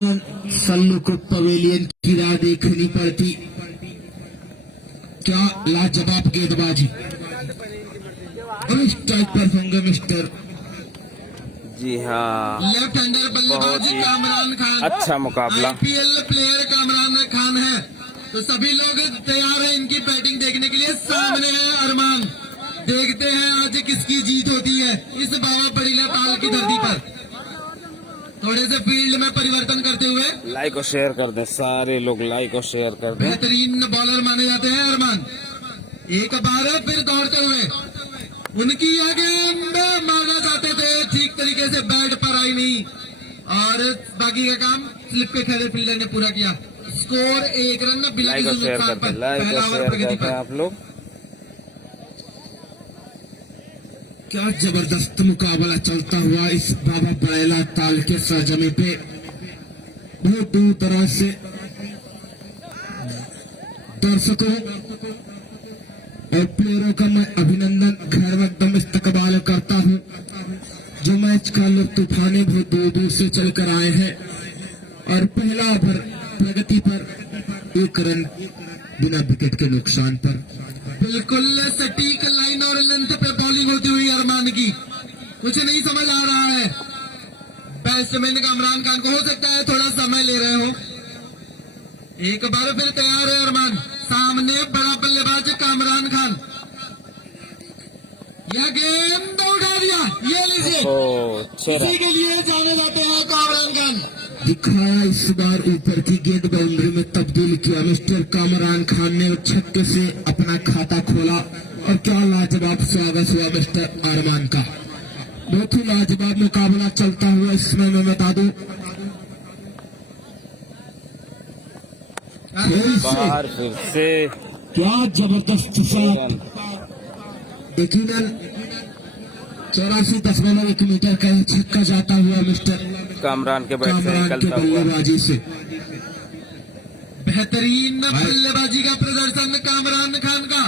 सल्लू को पवेलियन की राह देखनी पड़ती। क्या लाजवाब गेंदबाजी इस टाइप पर होंगे मिस्टर। जी हाँ, लेफ्ट हैंडर बल्लेबाजी कामरान खान, अच्छा मुकाबला। आईपीएल प्लेयर कामरान खान है, तो सभी लोग तैयार हैं इनकी बैटिंग देखने के लिए। सामने है अरमान, देखते हैं आज किसकी जीत होती है इस बाबा पड़ीला ताल की धरती पर। थोड़े से फील्ड में परिवर्तन करते हुए लाइक और शेयर कर दे, सारे लोग लाइक और शेयर कर दे। बेहतरीन बॉलर माने जाते हैं अरमान। एक बार फिर दौड़ते हुए उनकी यह गेंद मारना चाहते थे, ठीक तरीके से बैट पर आई नहीं और बाकी का काम स्लिप पे खड़े फील्डर ने पूरा किया। स्कोर 1 रन बिना लाइक और किसी शेयर नुकसान करते, पर। लाइक पहला और ओवर शेयर प्रगति करते पर। आप लोग। क्या जबरदस्त मुकाबला चलता हुआ इस बाबा पड़ीला ताल के सरजमी पे। बहुत दूर दराज से दर्शकों और प्लेयरों का मैं अभिनंदन खैर एकदम इस्तकबाल करता हूं, जो मैच का लुत्फ उठाने बहुत दूर दूर से चलकर आए हैं। और पहला ओवर प्रगति पर 1 रन बिना विकेट के नुकसान पर। बिल्कुल सटीक लाइन और लेंथ पे बॉलिंग होती हुई अरमान की, कुछ नहीं समझ आ रहा है। बैट्समैन कामरान खान को हो सकता है थोड़ा समय ले रहे हो। एक बार फिर तैयार है अरमान, सामने बड़ा बल्लेबाज कामरान खान। यह गेंद उठा दिया, ये लीजिए इसी के लिए जाने जाते हैं कामरान खान। दिखाया इस बार ऊपर की गेंद बाउंड्री में तब्दील किया मिस्टर कामरान खान ने, छक्के से अपना खाता खोला। और क्या लाजवाब स्वागत हुआ मिस्टर अरमान का। बहुत ही लाजवाब मुकाबला चलता हुआ इसमें मैं बता दूं। बाहर फिर से क्या जबरदस्त शॉट, यकीनन 84.1 मीटर का छक्का जाता हुआ मिस्टर कामरान के बैट से कामरान के निकलता हुआ। बल्लेबाजी से। बेहतरीन बल्लेबाजी का प्रदर्शन कामरान खान का।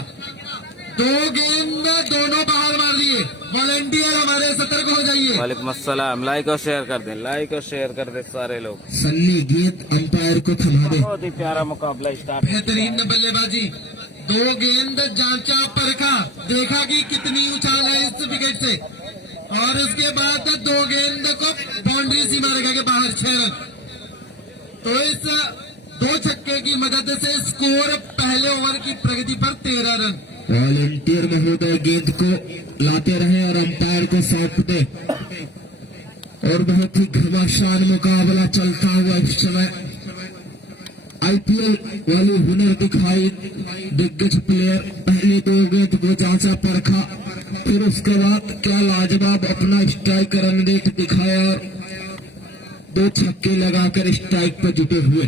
2 गेंद दोनों बाहर मार दिए। वॉलंटियर हमारे सतर्क हो जाइए। वालेकुम अस्सलाम, लाइक और शेयर कर दे, लाइक और शेयर कर दे सारे लोग। सन्नी गेंद अंपायर को थमा दे। बहुत ही प्यारा मुकाबला स्टार्ट। बेहतरीन बल्लेबाजी, 2 गेंद जांचा परखा, देखा कि कितनी उछाल है इस विकेट से, और उसके बाद 2 गेंद को बाउंड्री सीमा रेखा के बाहर 6 रन। तो इस 2 छक्के की मदद से स्कोर पहले ओवर की प्रगति पर 13 रन। वॉलंटियर महोदय गेंद को लाते रहे और अंपायर को सौंप दे। और बहुत ही घमासान मुकाबला चलता हुआ इस समय। आईपीएल वाली हुनर दिखाई दिग्गज प्लेयर, पहले 2 गेंद को जांचा परखा, फिर उसके बाद क्या लाजवाब अपना स्ट्राइक रन रेट दिखाया और 2 छक्के लगाकर स्ट्राइक पर जुटे हुए।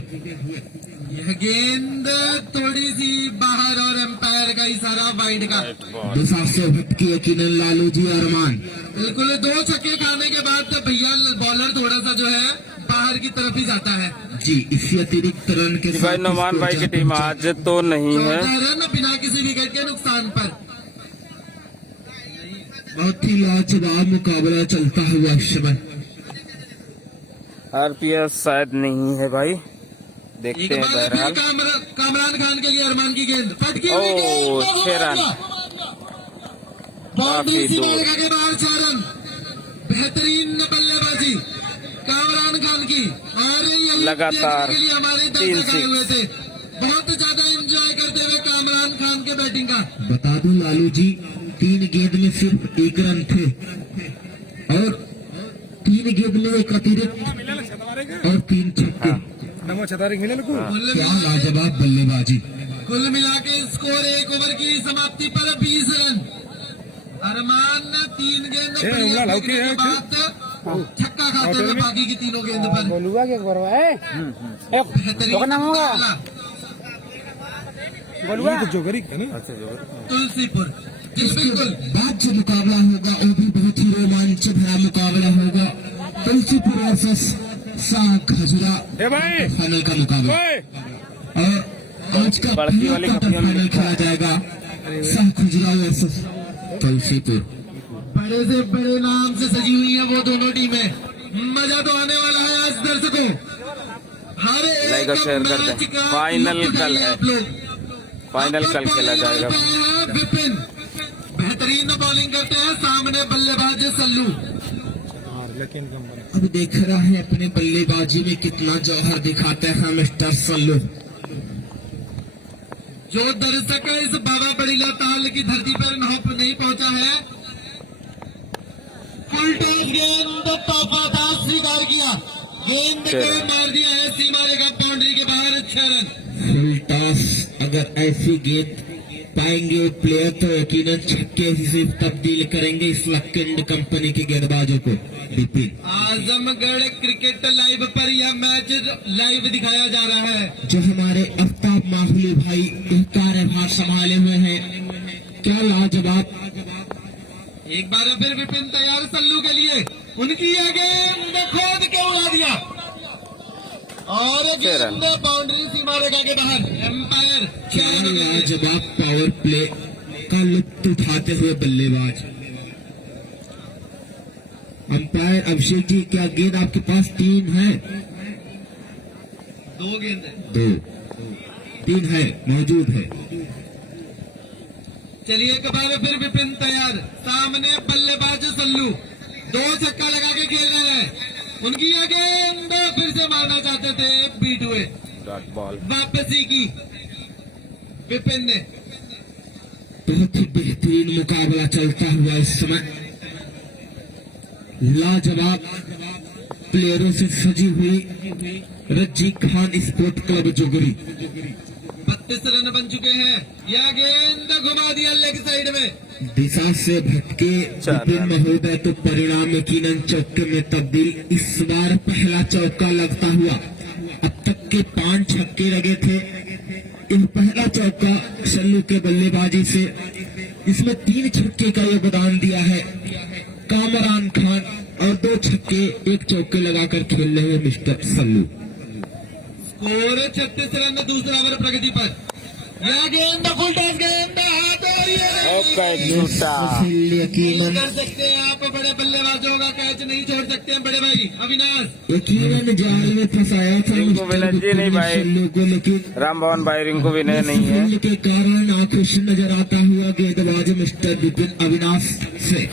यह गेंद थोड़ी सी बाहर और एम्पायर का इशारा वाइड का। दिशा से भटकी यकीनन लालू जी अरमान। बिल्कुल 2 छक्के खाने के बाद तो भैया बॉलर थोड़ा सा जो है बाहर की तरफ ही जाता है। जी, इसी अतिरिक्त रन के भाई नुमान भाई की टीम आज तो नहीं है। 14 रन बिना किसी विकेट के नुकसान पर। बहुत ही लाजवाब मुकाबला चलता हुआ इस समय। आरपीएस शायद नहीं है भाई, देखते एक हैं बार फिर बहरहाल। कामरान खान के लिए अरमान की गेंद फटकी हुई ओह, गेंद, 6 रन। बाउंड्री काफी सीमा दूर। रेखा के बाहर 6 रन। बेहतरीन बल्लेबाजी कामरान खान की, और यही लगातार देखने के लिए हमारे 3 दर्शक आए हुए थे। बहुत ज्यादा एंजॉय करते हुए कामरान खान के बैटिंग का। बता दूं लालू जी, 3 गेंद में सिर्फ 1 रन थे और 3 गेंद में एक अतिरिक्त और 3 छक्के। क्या लाजवाब बल्लेबाजी। कुल मिला के स्कोर 1 ओवर की समाप्ति पर 20 रन। अरमान 3 गेंद फेंकने के बाद छक्का खाते हुए बाकी की 3 गेंद पर। बेहतरीन मुकाबला। तुलसीपुर जी, बिल्कुल बाद जो मुकाबला होगा वो भी बहुत ही रोमांच भरा मुकाबला होगा। तुलसीपुर वर्सेस शाह खजुरा फाइनल का मुकाबला। और आज का बड़की वाली फाइनल खेला जाएगा शाह खजुरा वर्सेस तुलसीपुर। बड़े से बड़े नाम से सजी हुई है वो दोनों टीमें। मजा तो आने वाला है आज दर्शकों। हर एक लाइक और शेयर कर दें। मैच का फाइनल लुत्फ कल उठाइए है। आप लोग। फाइनल अब कल खेला बॉलिंग जाएगा। करते हैं विपिन, बेहतरीन बॉलिंग करते हैं, सामने बल्लेबाज सल्लू। अब देख रहा है अपने बल्लेबाजी में कितना जौहर दिखाते हैं मिस्टर सल्लू। जो दर्शक इस बाबा बड़ीला ताल की धरती पर नहीं पहुंचा है, फुल टॉस गेंद तोहफा था, स्वीकार किया, गेंद को मार दिया है सीमा रेखा बाउंड्री के बाहर, 6 रन। फुल टॉस अगर ऐसी गेंद पाएंगे प्लेयर तो यकीनन छक्के से तब्दील करेंगे इस लक्किंड कंपनी के गेंदबाजों को। विपिन, आजमगढ़ क्रिकेट लाइव पर यह मैच लाइव दिखाया जा रहा है। जो हमारे आफ्ताब माहुली भाई कार्यभार संभाले हुए हैं, क्या लाजवाब। एक बार फिर विपिन तैयार सल्लू के लिए, उनकी यह गेंद खोद के उड़ा दिया और गेंद बाउंड्री सीमा रेखा के बाहर। एम्पायर क्या लाजवाब पावर प्ले का लुत्फ उठाते हुए बल्लेबाज। अंपायर अभिषेक जी, क्या गेंद आपके पास 3 है? 2 गेंद है। 2 3 है, मौजूद है। चलिए एक बार फिर विपिन तैयार, सामने बल्लेबाज सल्लू 2 छक्का लगा के खेल रहे हैं। उनकी यह गेंद फिर से मारना चाहते थे, बीट हुए, डॉट बॉल। वापसी की विपिन ने। बहुत ही बेहतरीन मुकाबला चलता हुआ इस समय, लाजवाब प्लेयरों से सजी हुई रज्जी खान स्पोर्ट क्लब जोगरी। 32 रन बन चुके हैं। यह गेंद घुमा दिया लेग साइड में, दिशा से भटके विपिन महोदय तो परिणाम यकीनन चौके में तब्दील। इस बार पहला चौका लगता हुआ, अब तक के 5 छक्के लगे थे, इन पहला चौका सल्लू के बल्लेबाजी से, इसमें 3 छक्के का योगदान दिया है कामरान खान और 2 छक्के 1 चौके लगाकर खेल रहे हैं मिस्टर सल्लू। स्कोर 36 रन, दूसरा ओवर प्रगति पर। यह गेंद फुल टॉस गेंद, हाथ और ये यकीनन कर सकते हैं आप, बड़े बल्लेबाजों का कैच नहीं छोड़ सकते हैं बड़े भाई अविनाश। यकीनन जाल में फंसाया था रिंकू बनर्जी नहीं भाई, सल्लू को, लेकिन राम भवन भाई रिंकू भी नहीं है। फील्ड के कारण आंखों से नजर आता हुआ गेंदबाज मिस्टर विपिन अविनाश से।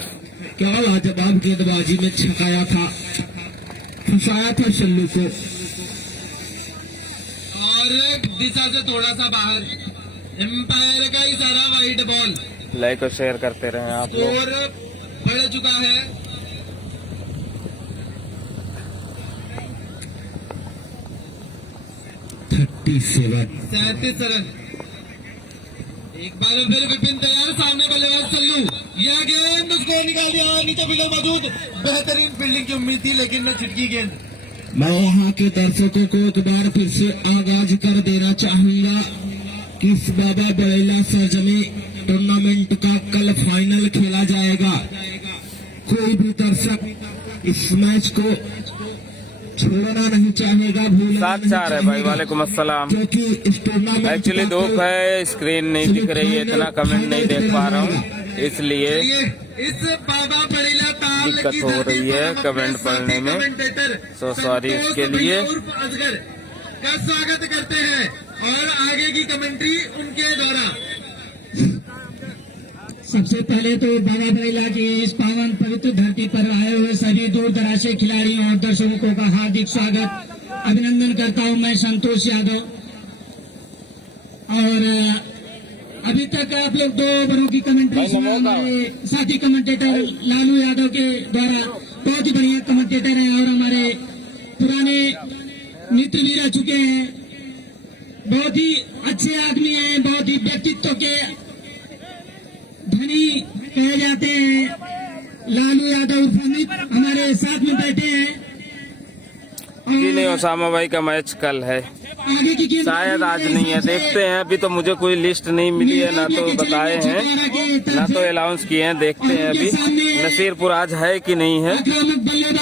क्या लाजवाब गेंदबाजी में छकाया था, फंसाया था सल्लू को और दिशा से थोड़ा सा बाहर। एम्पायर का इशारा, वाइड बॉल। लाइक और शेयर करते रहे आप लोग। स्कोर बढ़ चुका है। $37 37 रन। एक बार फिर विपिन तैयार, सामने बल्लेबाज सल्लू, यह गेंद उसको निकाल दिया, नीचे बिलो मौजूद, बेहतरीन फील्डिंग की उम्मीद थी लेकिन न छिटकी गेंद। मैं यहाँ के दर्शकों को एक बार फिर से आगाज कर देना चाहूंगा कि इस बाबा बड़ेला सरजमी टूर्नामेंट का कल फाइनल खेला जाएगा। कोई भी दर्शक इस मैच को छोड़ना नहीं चाहेगा, भूलना नहीं 7-4 है भाई। वालेकुम अस्सलाम। क्योंकि इस टूर्नामेंट एक्चुअली धूप है, स्क्रीन नहीं दिख रही है, इतना कमेंट नहीं देख पा रहा हूँ, इसलिए इस बाबा बड़ीला ताल दिक्कत की हो धरती रही पर है हम अपने कमेंट साथी पढ़ने में। कमेंटेटर सो सॉरी संतोष इसके लिए। भैया उर्फ असगर का स्वागत करते हैं और आगे की कमेंट्री उनके द्वारा। सबसे पहले तो बाबा बड़ीला की इस पावन पवित्र धरती पर आए हुए सभी दूर दराज से खिलाड़ियों और दर्शकों का हार्दिक स्वागत, अभिनंदन करता हूं मैं संतोष यादव। और अभी तक आप लोग 2 ओवरों की कमेंट्री सुना हमारे साथी कमेंटेटर लालू यादव के द्वारा। बहुत ही बढ़िया कमेंटेटर हैं और हमारे पुराने मित्र भी रह चुके हैं, बहुत ही अच्छे आदमी हैं, बहुत ही व्यक्तित्व के धनी कहे जाते हैं। लालू यादव उर्फ अमित हमारे साथ में बैठे हैं। जी नहीं, ओसामा भाई का मैच कल है, आगे की गेंद शायद आज नहीं है, देखते हैं। अभी तो मुझे कोई लिस्ट नहीं मिली है, ना तो बताए हैं ना तो अनाउंस किए हैं, देखते हैं अभी नसीरपुर आज है कि नहीं है।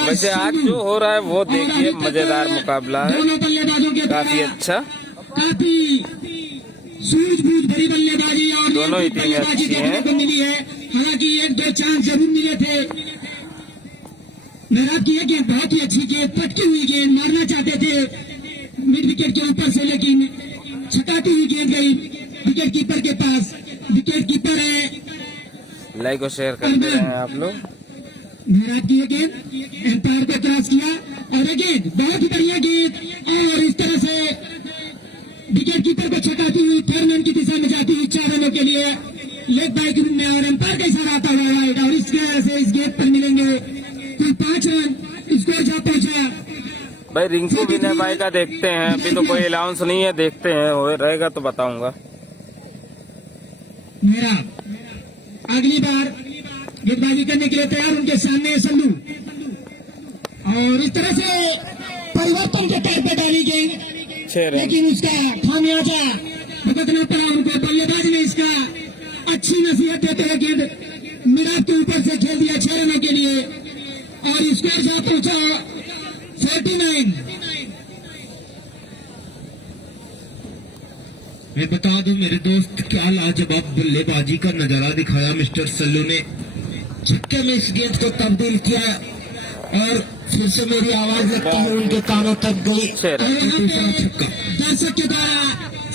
वैसे आज जो हो रहा है वो देखिए, मजेदार मुकाबला है, दोनों बल्लेबाजों के काफी अच्छा। काफी सूझबूझ भरी बल्लेबाजी और दोनों ही टीमें बल्लेबाजी अच्छी देखने हैं। को मिली है। हालांकि 1-2 चांस जरूर मिले थे। मेरा की गेंद बहुत ही अच्छी गेंद, पटकी हुई गेंद मारना चाहते थे मिड विकेट के ऊपर से, लेकिन छकाती हुई गेंद गई विकेट कीपर के पास। विकेट कीपर है लाइक और शेयर करते रहे आप लोग। मेहराब की गेंद एम्पायर को क्रॉस किया और गेंद बहुत ही बढ़िया गेंद और इस तरह से विकेट कीपर को छकाती हुई थर्ड मैन की दिशा में जाती हुई 4 रनों के लिए लेग बाइक में और एम्पायर का इशारा आता हुआ राइट और इस तरह से इस गेंद पर मिलेंगे कुल 5 रन। स्कोर जा पहुंचा। भाई रिंकू विनय भाई का देखते हैं, अभी तो कोई अलाउंस नहीं है, देखते हैं हो रहेगा तो बताऊंगा। मेरा अगली बार गेंदबाजी करने के लिए तैयार, उनके सामने सल्लू और इस तरह से परिवर्तन के तौर पर डाली गेंद, 6 रन। लेकिन उसका खामियाजा भुगतना पड़ा उनको। बल्लेबाज ने इसका अच्छी नसीहत देते हुए गेंद मिराज के ऊपर से खेल दिया 6 रनों के लिए और स्कोर जा पहुंचा 49। मैं बता दूं मेरे दोस्त, क्या लाजवाब बल्लेबाजी का नजारा दिखाया मिस्टर सल्लू ने। छक्के में इस गेंद को तब्दील किया और फिर से मेरी आवाज लगती है उनके कानों तक गई। छह रन। और दूसरा छक्का। दर्शक के द्वारा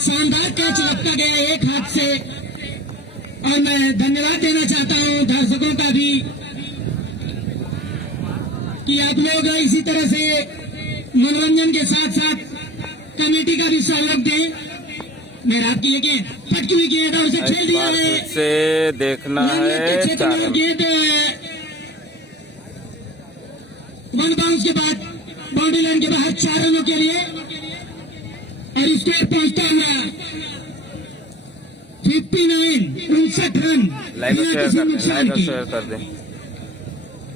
शानदार कैच लगता गया एक हाथ से और मैं धन्यवाद देना चाहता हूं दर्शकों का भी कि आप लोग इसी तरह से मनोरंजन के साथ साथ कमेटी का भी सहयोग दें। मेरा आपकी ये गेंद फटकी हुई गेंद और उसे खेल दिया है। से देखना है 4 रन। गेंद 1 बाउंस के बाद बाउंड्री लाइन के बाहर 4 रनों के लिए और स्कोर पहुंचता हुआ 59 रन। लाइक और शेयर कर दें, लाइक और शेयर कर दें।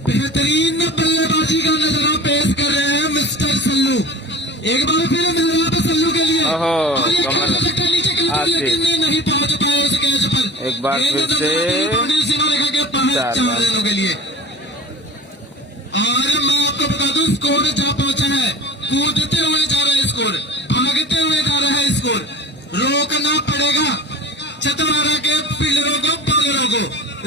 बेहतरीन बल्लेबाजी का नजारा पेश कर रहे हैं मिस्टर सल्लू। एक बार फिर धन्यवाद सल्लू के लिए। ओहो, और ये कमल। नीचे करता लेकिन नहीं पहुंच पाया उस कैच पर। एक बार फिर से बाउंड्री सीमा रेखा के बाहर 4 रनों के लिए। और मैं आपको बता दूं स्कोर जहां पहुंचा है, कूदते हुए जा रहा है स्कोर, भागते हुए जा रहा है स्कोर। रोकना पड़ेगा चतवारा के फील्डरों को, बॉलरों को।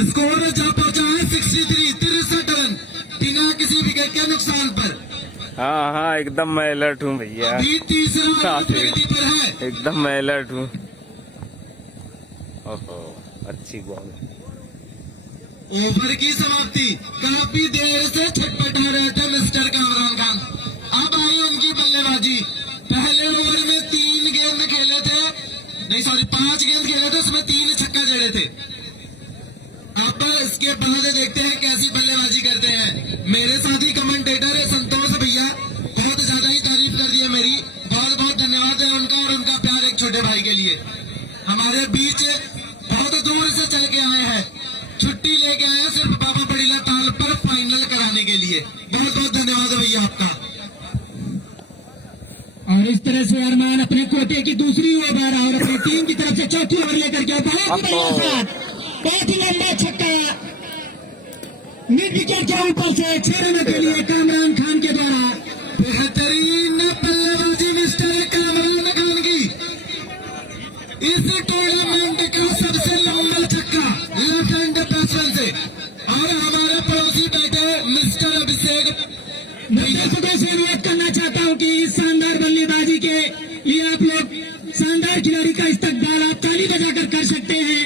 स्कोर जहां पहुंचा है 63 रन बिना किसी विकेट के नुकसान पर। हाँ हाँ, एकदम मैं अलर्ट हूँ भैया, अभी तीसरा ओवर प्रगति पर है। एकदम मैं अलर्ट हूँ। ओहो, अच्छी बॉल। ओवर की समाप्ति। काफी देर से छटपटा रहे थे मिस्टर कामरान खान। अब आई उनकी बल्लेबाजी। पहले ओवर में 3 गेंद खेले थे, नहीं सॉरी 5 गेंद खेले थे, उसमें 3 छक्का जड़े थे। अब इसके बाद देखते हैं कैसी बल्लेबाजी करते हैं। मेरे साथी कमेंटेटर है संतोष भैया, बहुत ज्यादा ही तारीफ कर दी है मेरी। बहुत बहुत धन्यवाद है उनका और उनका प्यार एक छोटे भाई के लिए। हमारे बीच बहुत दूर से चल के आए हैं, छुट्टी लेके आए हैं सिर्फ बाबा बड़ीला ताल पर फाइनल कराने के लिए। बहुत बहुत धन्यवाद है भैया आपका। और इस तरह से अरमान अपने कोटे की दूसरी ओवर और अपनी टीम की तरफ से चौथी ओवर लेकर के बहुत ही बढ़िया शॉट, बहुत ही लंबा छक्का मिड विकेट के ऊपर से 6 रनों के लिए कामरान खान के द्वारा। बेहतरीन बल्लेबाजी मिस्टर कामरान खान की। इस टूर्नामेंट का सबसे लंबा छक्का लेफ्ट हैंड बैट्समैन से। और हमारे पड़ोसी बैठे मिस्टर अभिषेक। मैं दर्शकों से अनुरोध करना चाहता हूं कि इस शानदार बल्लेबाजी के लिए आप लोग शानदार खिलाड़ी का इस्तकबाल आप ताली बजाकर कर सकते हैं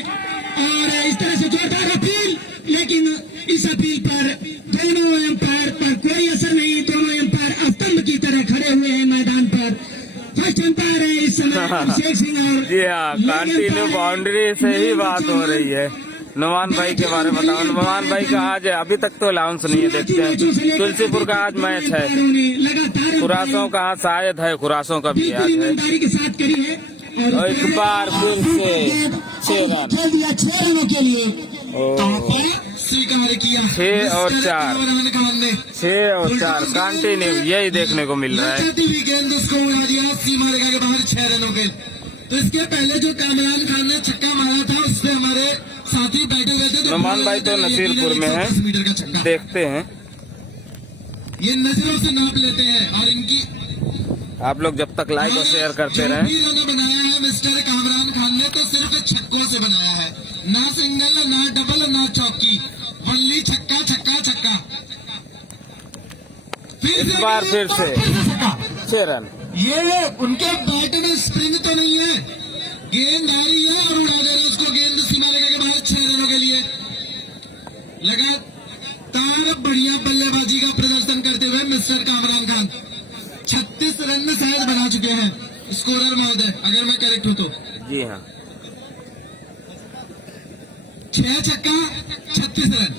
और इस तरह से जोरदार अपील। लेकिन इस अपील पर दोनों एम्पायर पर कोई असर नहीं। दोनों एम्पायर स्तंभ की तरह खड़े हुए हैं मैदान पर। फर्स्ट एम्पायर है इस समय अभिषेक सिंह और जी हाँ, कंटिन्यू बाउंड्री से ही बात हो रही है। नुमान भाई के बारे में बताओ। नुमान भाई का आज अभी तक तो अलाउंस नहीं है, देखते हैं। तुलसीपुर का आज मैच है, लगातार खुरासों का आज शायद है, खुरासों का भी आज है। ईमानदारी के साथ करी है और एक बार फिर से 6 रन खेल दिया 6 रनों के लिए। स्वीकार किया 6 और 4, कामरान खान ने। 6 और 4 कंटिन्यू यही देखने को मिल रहा है। लचकती हुई गेंद उसको उड़ा दिया सीमा रेखा के बाहर 6 रनों के। तो इसके पहले जो कामरान खान ने छक्का मारा था उस पे हमारे साथी बैठे हुए थे। नुमान भाई तो नसीरपुर में है, 110 मीटर का छक्का। देखते हैं। ये नजरों से नाप लेते हैं और इनकी आप लोग जब तक लाइक और शेयर करते जो रहें। भी रन बनाया है मिस्टर कामरान खान ने तो सिर्फ छक्कों से बनाया है, ना सिंगल ना डबल ना चौकी, वनली छक्का छक्का छक्का। इस बार फिर से छक्का। 6 रन। ये उनके बैट में स्प्रिंग तो नहीं है, गेंद आ रही है और उड़ा दे रहे हैं उसको, गेंद सीमा रेखा के बाहर 6 रनों के लिए। लगातार बढ़िया बल्लेबाजी का प्रदर्शन करते हुए मिस्टर कामरान खान 36 रन में शायद बना चुके हैं स्कोरर महोदय, अगर मैं करेक्ट हूं तो। जी हाँ। 6 छक्का 36 रन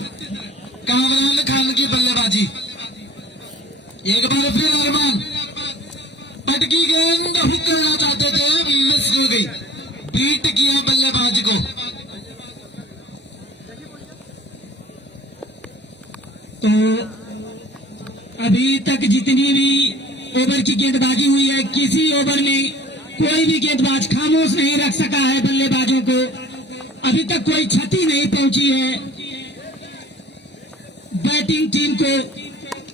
कामरान खान की बल्लेबाजी। एक बार फिर अरमान, पटकी गेंद हिट करना चाहते थे, मिस हो गई, बीट किया बल्लेबाज को। तो अभी तक जितनी भी ओवर की गेंदबाजी हुई है, किसी ओवर में कोई भी गेंदबाज खामोश नहीं रख सका है बल्लेबाजों को। अभी तक कोई क्षति नहीं पहुंची है बैटिंग टीम को।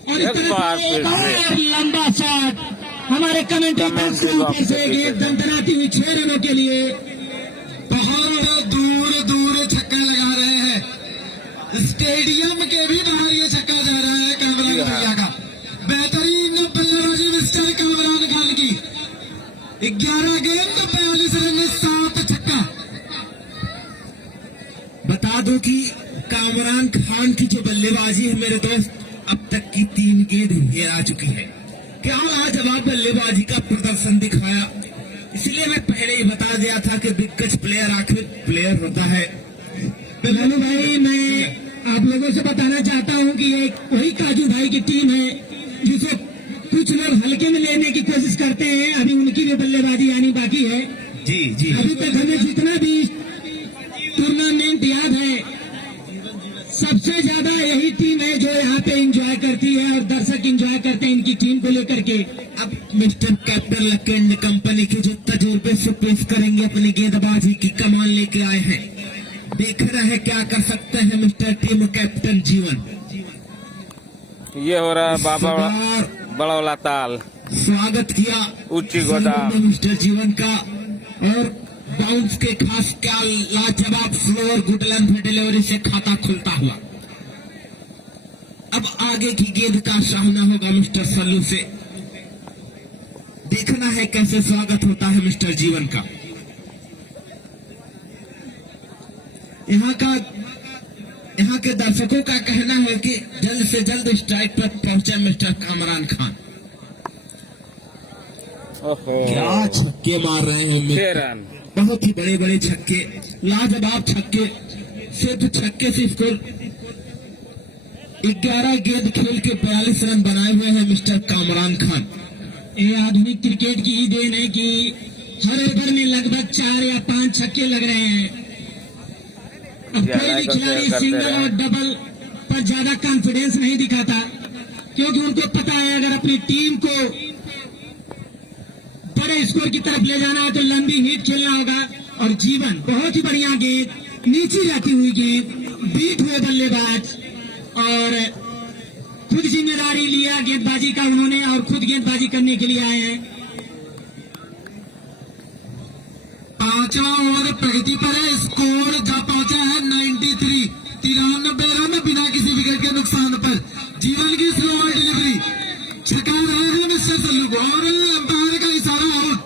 और इस तरह से एक और लंबा शॉट हमारे कमेंटेटर के ऊपर से गेंद दंदनाती हुई 6 रनों के लिए। बहुत दूर दूर छक्का लगा रहे हैं, स्टेडियम के भी बाहर ये छक्का जा रहा है कामरान भैया का। बेहतरीन बल्लेबाजी मिस्टर कामरान खान की। 11 गेंद 42 रन 7 छक्का। बता दो कि कामरान खान की जो बल्लेबाजी है मेरे दोस्त, अब तक की 3 गेंद हेरा चुकी है। क्या लाजवाब बल्लेबाजी का प्रदर्शन दिखाया। इसलिए मैं पहले ही बता दिया था कि दिग्गज प्लेयर आखिर प्लेयर होता है। लालू भाई, मैं आप लोगों से बताना चाहता हूं कि एक वही काजू भाई की टीम है जिसे कुछ लोग हल्के में लेने की कोशिश करते हैं। अभी उनकी भी बल्लेबाजी आनी बाकी है। जी जी। अभी तक हमें जितना भी टूर्नामेंट याद है, सबसे ज्यादा यही टीम है जो यहाँ पे एंजॉय करती है और दर्शक एंजॉय करते हैं इनकी टीम को लेकर के। अब मिस्टर कैप्टन लकेंड कंपनी के जो तजुर्बे से पेश करेंगे अपनी गेंदबाजी की कमान लेके आए हैं। देखना है क्या कर सकते हैं मिस्टर टीम कैप्टन जीवन। ये हो रहा है बाबा बड़ा वाला ताल। स्वागत किया ऊंची गोदाम मिस्टर जीवन का, और बाउंस के खास क्या लाजवाब फ्लोर गुडलन डिलीवरी से खाता खुलता हुआ। अब आगे की गेंद का सामना होगा मिस्टर सल्लू से। देखना है कैसे स्वागत होता है मिस्टर जीवन का। यहाँ के दर्शकों का कहना है कि जल्द से जल्द स्ट्राइक पर पहुंचे मिस्टर कामरान खान। ओहो, क्या छक्के मार रहे हैं 6 रन। बहुत ही बड़े बड़े छक्के, लाजवाब छक्के। सिर्फ छक्के से स्कोर 11 गेंद खेल के 42 रन बनाए हुए हैं मिस्टर कामरान खान। ये आधुनिक क्रिकेट की ही देन है कि हर ओवर में लगभग 4 या 5 छक्के लग रहे हैं। अब कोई भी खिलाड़ी सिंगल और डबल पर ज्यादा कॉन्फिडेंस नहीं दिखाता, क्योंकि उनको पता है अगर अपनी टीम को बड़े स्कोर की तरफ ले जाना है तो लंबी हिट खेलना होगा। और जीवन बहुत ही बढ़िया गेंद, नीचे जाती हुई गेंद, बीट हुए बल्लेबाज, और खुद जिम्मेदारी लिया गेंदबाजी का उन्होंने और खुद गेंदबाजी करने के लिए आए हैं। 5वां ओवर प्रगति पर है, स्कोर जा पहुंचा है 93 रन बिना किसी विकेट के नुकसान पर। जीवन की स्लो बॉल डिलीवरी, छक्का रहे हैं मिस्टर सल्लू को और अंपायर का इशारा आउट।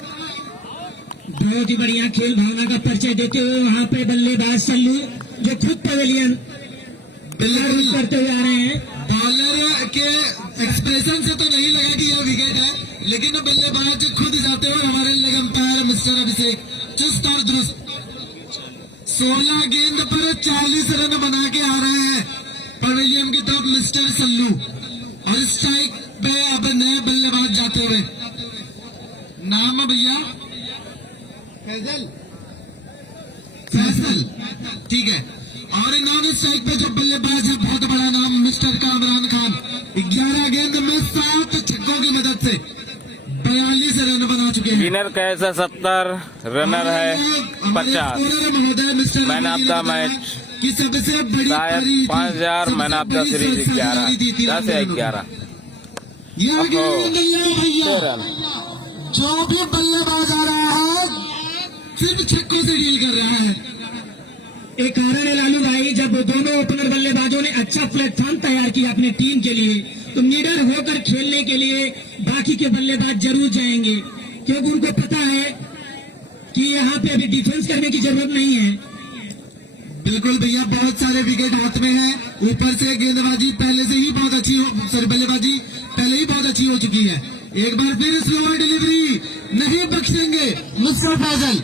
बहुत ही बढ़िया खेल भावना का परिचय देते हुए वहां पे बल्लेबाज सल्लू जो खुद पवेलियन बिल्कुल करते हुए आ रहे हैं। बॉलर के एक्सप्रेशन से तो नहीं लगा कि यह विकेट है, लेकिन बल्लेबाज खुद जाते हुए हमारे लेग अंपायर मिस्टर अभिषेक चुस्त और दुरुस्त 16 गेंद पर 40 रन बना के आ रहे हैं पवेलियन की तरफ मिस्टर सल्लू। और स्ट्राइक पे अब नए बल्लेबाज जाते हुए, नाम है भैया फैसल, ठीक है। और नॉन स्ट्राइक पे जो बल्लेबाज है बहुत बड़ा नाम मिस्टर कामरान खान, 11 गेंद में 7 छक्कों की मदद से 42 रन बना चुके हैं। विनर कैसा 70, रनर है 50। महोदय mister man of the match की सबसे बड़ी शायद 5000, मैन ऑफ द सीरीज 11, 10 या 11। यह गेंद भैया 6 रन। जो भी बल्लेबाज आ रहा है सिर्फ छक्कों से डील कर रहा है। एक कारण है लालू भाई, जब दोनों ओपनर बल्लेबाजों ने अच्छा प्लेटफॉर्म तैयार किया अपनी टीम के लिए, तो निडर होकर खेलने के लिए बाकी के बल्लेबाज जरूर जाएंगे, क्योंकि उनको पता है कि यहाँ पे अभी डिफेंस करने की जरूरत नहीं है। बिल्कुल भैया, बहुत सारे विकेट हाथ में है। ऊपर से गेंदबाजी पहले से ही बहुत अच्छी हो, सॉरी बल्लेबाजी पहले ही बहुत अच्छी हो चुकी है। एक बार फिर स्लोअर डिलीवरी नहीं बख्शेंगे मिस्टर फैजल,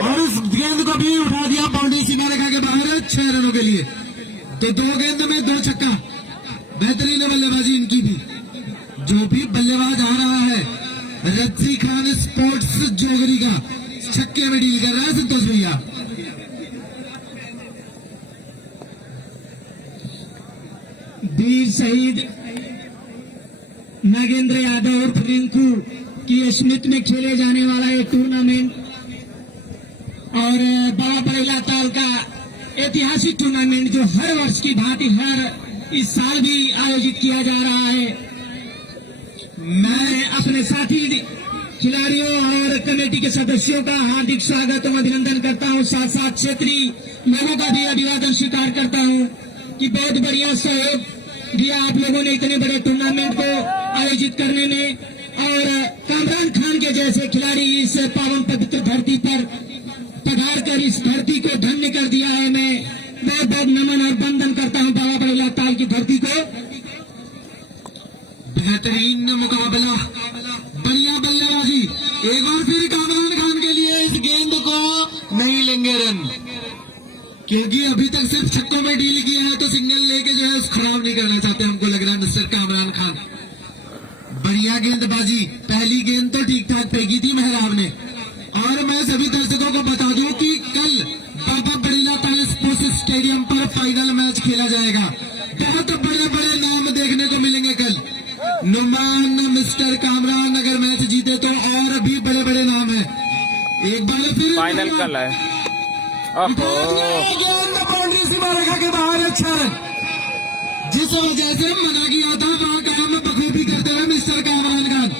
और उस गेंद को भी उठा दिया बाउंड्री सीमा रेखा के बाहर 6 रनों के लिए। तो 2 गेंद में 2 छक्का, बेहतरीन बल्लेबाजी इनकी भी। जो भी बल्लेबाज आ रहा है रज्जी खान स्पोर्ट्स जोगरी का, छक्के में डील कर रहा है संतोष भैया। वीर शहीद नागेंद्र यादव और रिंकू की स्मृति में खेले जाने वाला ये टूर्नामेंट और बाबा बड़ेला ताल का ऐतिहासिक टूर्नामेंट, जो हर वर्ष की भांति हर इस साल भी आयोजित किया जा रहा है। मैं अपने साथी खिलाड़ियों और कमेटी के सदस्यों का हार्दिक स्वागत और अभिनंदन करता हूं, साथ साथ क्षेत्रीय लोगों का भी अभिवादन स्वीकार करता हूं कि बहुत बढ़िया सहयोग दिया आप लोगों ने इतने बड़े टूर्नामेंट को आयोजित करने में, और कामरान खान के जैसे खिलाड़ी इस पावन पवित्र धरती पर पधार कर इस धरती को धन्य कर दिया है। मैं बहुत बहुत नमन और वंदन करता हूं बाबा बड़ेला ताल की धरती को। बेहतरीन मुकाबला, बढ़िया बल्लेबाजी। एक बार फिर कामरान खान के लिए इस गेंद को नहीं लेंगे रन, क्योंकि अभी तक सिर्फ छक्कों में डील किया है, तो सिंगल लेके जो है खराब नहीं करना चाहते हमको लग रहा है मिस्टर कामरान खान। बढ़िया गेंदबाजी, पहली गेंद तो ठीक ठाक फेंकी थी मेहराब ने। और मैं सभी दर्शकों को बता दूं कि कल बाबा बड़ेला ताल स्पोर्ट्स स्टेडियम पर फाइनल मैच खेला जाएगा। बहुत बड़े बड़े नाम देखने को मिलेंगे कल। नुमान मिस्टर कामरान अगर मैच जीते तो और भी बड़े बड़े नाम है। एक बार फिर फाइनल कल है। बाउंड्री सीमा रेखा के बाहर 6 रन, जिस वजह से मना किया था वहां काम बखूबी करते हुए मिस्टर कामरान खान।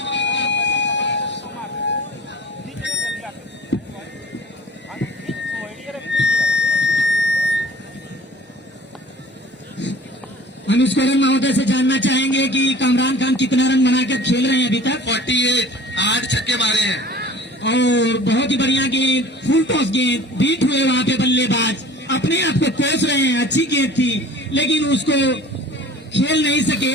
हम इस करण महोदय से जानना चाहेंगे कि कामरान खान कितना रन बनाकर खेल रहे हैं अभी तक। 48, 8 छक्के मारे हैं और बहुत ही बढ़िया गेंद, फुल टॉस गेंद, बीट हुए वहां पे बल्लेबाज अपने आप को कोस रहे हैं। अच्छी गेंद थी लेकिन उसको खेल नहीं सके।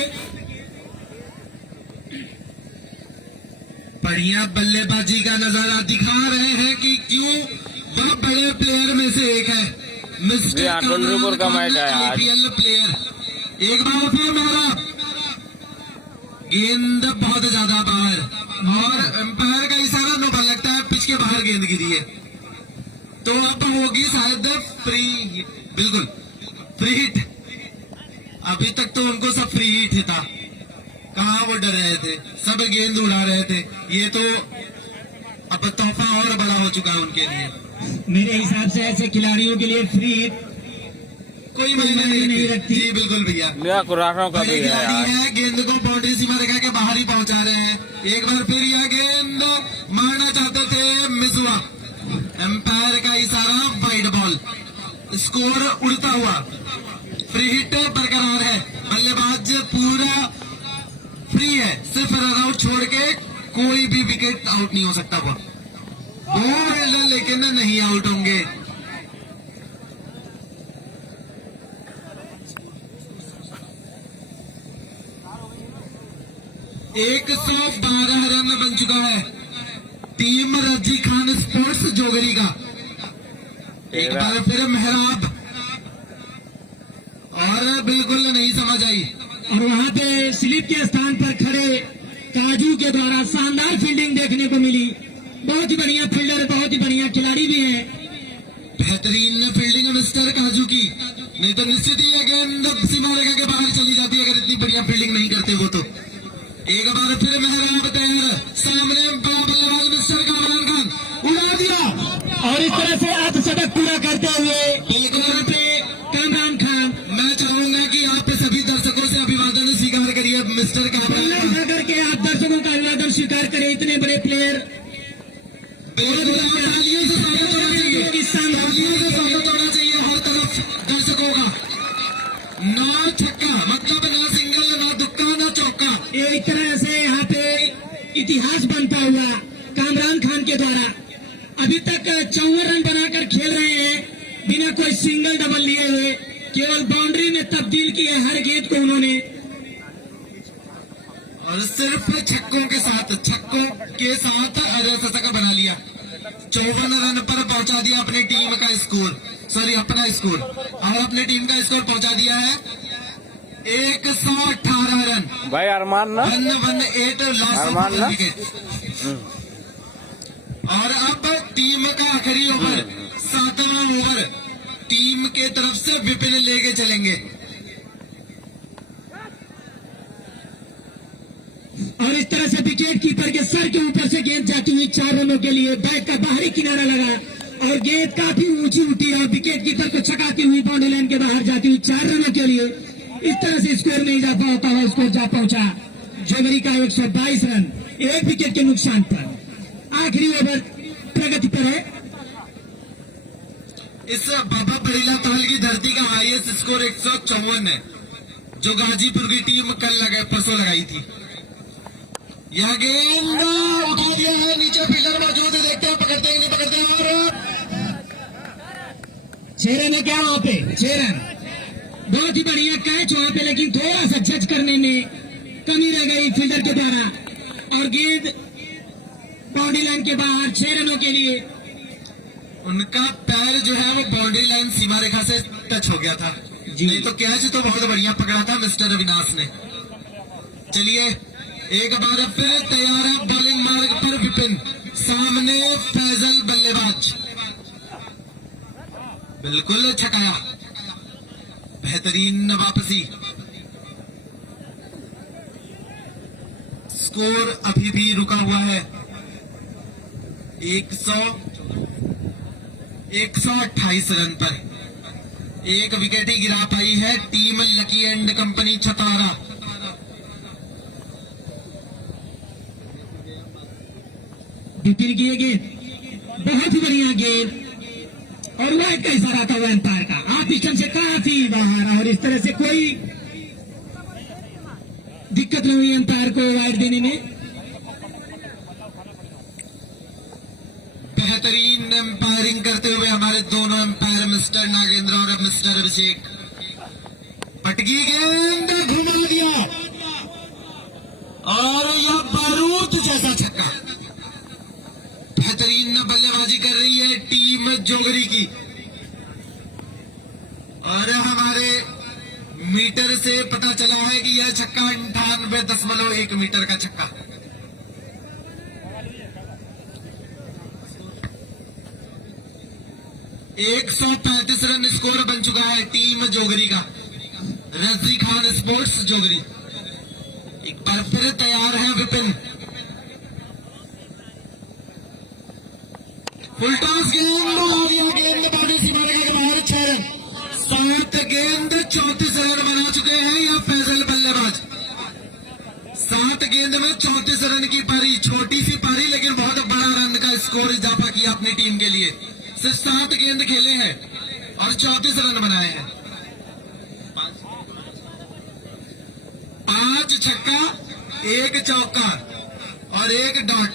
बढ़िया बल्लेबाजी का नजारा दिखा रहे हैं कि क्यों वह बड़े प्लेयर में से एक है मिस्टर कामरान का मैच है आज। IPL player. एक बार फिर मेरा गेंद बहुत ज्यादा बाहर, और एम्पायर का इशारा नो बल लगता है, पिच के बाहर गेंद गिरी है, तो अब होगी शायद फ्री हिट। बिल्कुल फ्री हिट। अभी तक तो उनको सब फ्री हिट ही था, कहाँ वो डर रहे थे, सब गेंद उड़ा रहे थे। ये तो अब तोहफा और बड़ा हो चुका है उनके लिए। मेरे हिसाब से ऐसे खिलाड़ियों के लिए फ्री हिट कोई मायने नहीं रखती। जी बिल्कुल भैया, का भी है यार। है गेंद को बाउंड्री सीमा रेखा के बाहर ही पहुंचा रहे हैं। एक बार फिर यह गेंद मारना चाहते थे, मिस हुआ। एम्पायर का इशारा, वाइड बॉल, स्कोर उड़ता हुआ, फ्री हिट बरकरार है। बल्लेबाज पूरा फ्री है, सिर्फ रन आउट छोड़ के कोई भी विकेट आउट नहीं हो सकता। वो 2 रन लेकिन नहीं आउट होंगे। एक 112 रन बन चुका है टीम रज्जी खान स्पोर्ट्स जोगरी का। एक बार फिर मेहराब, और बिल्कुल नहीं समझ आई। और वहां पे स्लिप के स्थान पर खड़े काजू के द्वारा शानदार फील्डिंग देखने को मिली। बहुत ही बढ़िया फील्डर, बहुत ही बढ़िया खिलाड़ी भी है। बेहतरीन फील्डिंग मिस्टर काजू की, नहीं तो निश्चित ही गेंद सीमा रेखा के बाहर चली जाती है अगर इतनी बढ़िया फील्डिंग नहीं करते वो तो। एक बार फिर मेहराब तैयार, सामने बड़ा बल्लेबाज मिस्टर कामरान खान उड़ा दिया, और इस तरह से अर्धशतक पूरा करते हुए एक बार पे कामरान खान। मैं चाहूंगा कि आप सभी दर्शकों से अभिवादन स्वीकार करिए मिस्टर कामरान खान। उठा करके आप दर्शकों का अभिवादन स्वीकार करें। इतने बड़े प्लेयर तालियों से स्वागत होना चाहिए, तालियों से स्वागत होना चाहिए हर तरफ इतिहास बनता हुआ कामरान खान के द्वारा अभी तक 54 रन बनाकर खेल रहे हैं बिना कोई सिंगल डबल लिए हुए, केवल बाउंड्री में तब्दील किए हर गेंद को उन्होंने, और सिर्फ छक्कों के साथ अर्धशतक बना लिया। 54 रन पर पहुंचा दिया अपनी टीम का स्कोर, अपना स्कोर, और अपनी टीम का स्कोर पहुंचा दिया है 118 रन। भाई अरमान ना 118 अरमान ना? Last wicket. और अब टीम का आखिरी ओवर, 7वां ओवर टीम के तरफ से विपिन लेके चलेंगे। और इस तरह से विकेट कीपर के सर के ऊपर से गेंद जाती हुई 4 रनों के लिए बैट का बाहरी किनारा लगा और गेंद काफी ऊंची उठी और विकेट कीपर को छकाती हुई बाउंड्री लाइन के बाहर जाती हुई 4 रनों के लिए। इस तरह से स्कोर में इजाफा होता हुआ स्कोर जा पहुंचा जोगरी का 122 रन 1 विकेट के नुकसान पर। आखिरी ओवर प्रगति पर है। इस बाबा बड़ीला ताल की धरती का हाईएस्ट स्कोर 154 है, जो गाजीपुर की टीम कल परसों लगाई थी। यह गेंद उठा दिया है, नीचे फील्डर मौजूद है, देखते हैं पकड़ते हैं नहीं पकड़ते हैं। और 6 रन है क्या वहां पे? 6 रन, बहुत ही बढ़िया कैच वहां पे, लेकिन थोड़ा सा जज करने में कमी रह गई फील्डर के द्वारा और गेंद बाउंड्री लाइन के बाहर 6 रनों के लिए। उनका पैर जो है वो बाउंड्री लाइन सीमा रेखा से टच हो गया था, नहीं तो कैच तो बहुत बढ़िया पकड़ा था मिस्टर अविनाश ने। चलिए एक बार फिर तैयार है बॉलिंग मार्ग पर विपिन, सामने फैजल बल्लेबाज, बिल्कुल छकाया, बेहतरीन वापसी। स्कोर अभी भी रुका हुआ है 128 रन पर। एक विकेट ही गिरा पाई है team Lucky and company Chhatara. Vipin की ये गेंद बहुत ही बढ़िया गेंद और वाइड का इशारा था वो एम्पायर का, हाफ डिस्टेंस से काफी बाहर, और इस तरह से कोई दिक्कत नहीं हुई एम्पायर को वाइड देने में। बेहतरीन एम्पायरिंग करते हुए हमारे दोनों एम्पायर मिस्टर नागेंद्र और मिस्टर अभिषेक। पटकी गेंद घुमा दिया और यह बारूद जैसा छक्का। बेहतरीन बल्लेबाजी कर रही है टीम जोगरी की, और हमारे मीटर से पता चला है कि यह छक्का 98.1 मीटर का छक्का। एक 135 रन स्कोर बन चुका है टीम जोगरी का। रजी खान स्पोर्ट्स जोगरी एक बार फिर तैयार है विपिन। फुल टॉस गेंद उड़ा दिया, गेंद बाउंड्री सीमा रेखा के बाहर 6 रन। 7 गेंद 34 रन बना चुके हैं यह फैजल बल्लेबाज। 7 गेंद में 34 रन की पारी, छोटी सी पारी लेकिन बहुत बड़ा रन का स्कोर इजाफा किया अपनी टीम के लिए। सिर्फ 7 गेंद खेले हैं और 34 रन बनाए हैं। 5 छक्का, 1 चौका और 1 डॉट।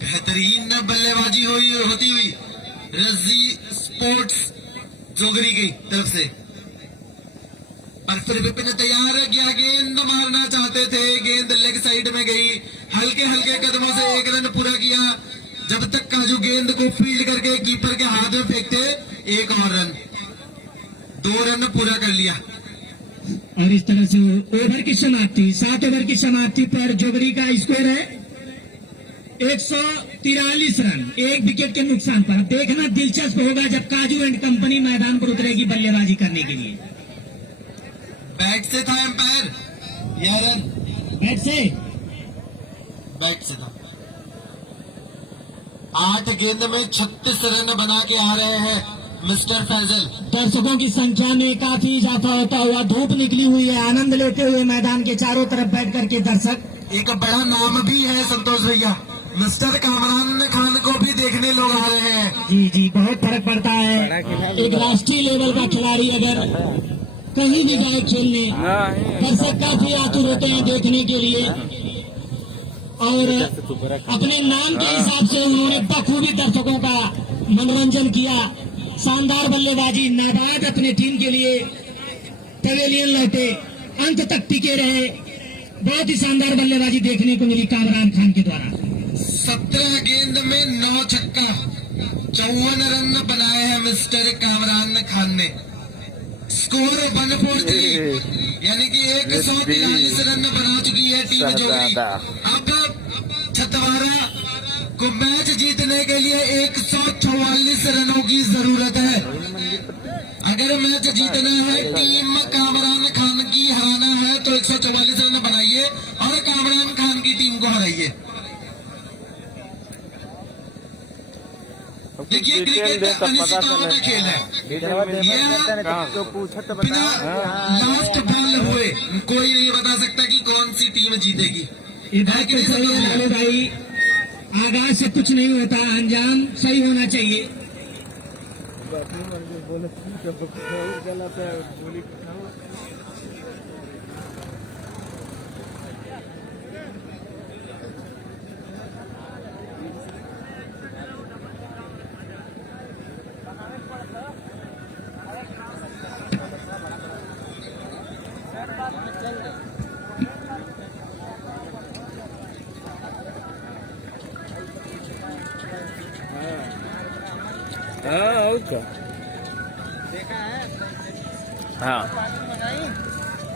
बेहतरीन बल्लेबाजी होती हुई रजी स्पोर्ट्स जोगरी की तरफ से। और फिर विपिन तैयार किया, गेंद मारना चाहते थे, गेंद लेग साइड में गई, हल्के हल्के कदमों से 1 रन पूरा किया। जब तक काजू गेंद को फील्ड करके कीपर के हाथ में फेंकते 1 और रन, 2 रन पूरा कर लिया। और इस तरह से ओवर की समाप्ति, 7 ओवर की समाप्ति पर जोगरी का स्कोर है 143 रन 1 विकेट के नुकसान पर। देखना दिलचस्प होगा जब काजू एंड कंपनी मैदान पर उतरेगी बल्लेबाजी करने के लिए। बैट से था एम्पायर या रन? बैट से था। 8 गेंद में 36 रन बना के आ रहे हैं मिस्टर फैजल। दर्शकों की संख्या में काफी इजाफा होता हुआ, धूप निकली हुई है, आनंद लेते हुए मैदान के चारों तरफ बैठ करके दर्शक। एक बड़ा नाम भी है संतोष भैया, मिस्टर कामरान खान को भी देखने लोग आ रहे हैं। जी जी, बहुत फर्क पड़ता है। एक राष्ट्रीय लेवल का खिलाड़ी अगर कहीं भी जाए खेलने, दर्शक काफी आतुर होते हैं देखने के लिए। और अपने नाम के हिसाब से उन्होंने बखूबी दर्शकों का मनोरंजन किया। शानदार बल्लेबाजी, नाबाद अपने टीम के लिए पवेलियन लौटे, अंत तक टिके रहे। बहुत ही शानदार बल्लेबाजी देखने को मिली कामरान खान के द्वारा। 17 गेंद में 9 छक्का, 54 रन बनाए हैं मिस्टर कामरान खान ने। स्कोर 143, यानी कि 143 रन बना चुकी है टीम जोगरी। अब छतवारा को मैच जीतने के लिए 144 रनों की जरूरत है। अगर मैच जीतना है, टीम कामरान खान की हराना है, तो 144 रन बनाइए और कामरान खान की टीम को हराइए। देखिए, क्रिकेट अनिश्चितताओं का खेल है। बिना लास्ट बॉल हुए कोई नहीं बता सकता कि कौन सी टीम जीतेगी। लालू भाई, आगाज से कुछ नहीं होता, अंजाम सही होना चाहिए।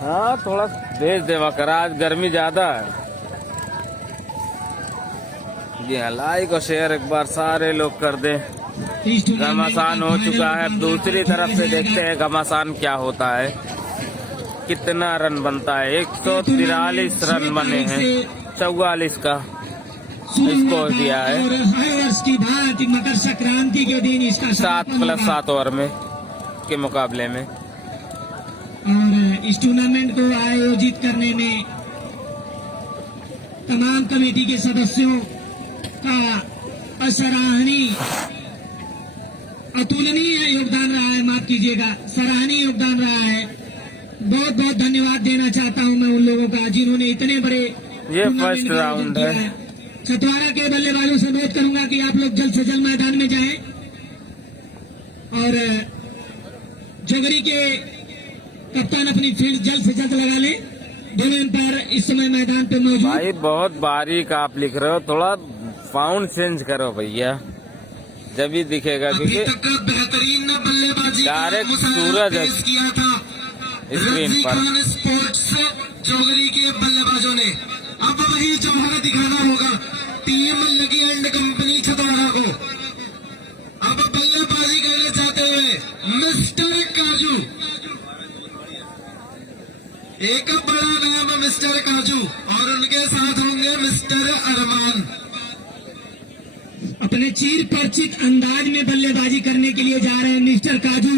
हाँ, थोड़ा भेज दे मकर, आज गर्मी ज्यादा है। जी हाँ, लाइक और शेयर एक बार सारे लोग कर दें। घमासान हो चुका है। दूसरी तरफ से देखते हैं घमासान क्या होता है, कितना रन बनता है। 143 रन बने हैं, 44 का स्कोर दिया है। और हर वर्ष की भांति मकर संक्रांति के दिन इसका 7+7 ओवर में के मुकाबले में। और इस टूर्नामेंट को आयोजित करने में तमाम कमेटी के सदस्यों का असराहनीय, अतुलनीय योगदान रहा है। माफ कीजिएगा, सराहनीय योगदान रहा है। बहुत बहुत धन्यवाद देना चाहता हूं मैं उन लोगों का जिन्होंने इतने बड़े ये फर्स्ट राउंड है। छतवारा के बल्लेबाजों से अनुरोध करूंगा कि आप लोग जल्द से जल्द मैदान में जाएं और जोगरी के कप्तान अपनी फील्ड जल्द से जल्द लगा ले। दोनों एम्पायर इस समय मैदान पे मौजूद। भाई बहुत बारीक आप लिख रहे हो, थोड़ा फाउंड चेंज करो भैया, जब ही दिखेगा। क्योंकि बेहतरीन बल्लेबाजी डायरेक्ट सूरज किया था स्क्रीन पर। स्पोर्ट्स जोगरी के बल्लेबाजों ने अब वही जौहर दिखाना होगा team Lucky and company Chhatwara को। अब बल्लेबाजी करना चाहते हुए मिस्टर काजू, एक बड़ा नाम मिस्टर काजू, और उनके साथ होंगे मिस्टर अरमान। अपने चीर परिचित अंदाज में बल्लेबाजी करने के लिए जा रहे हैं मिस्टर काजू।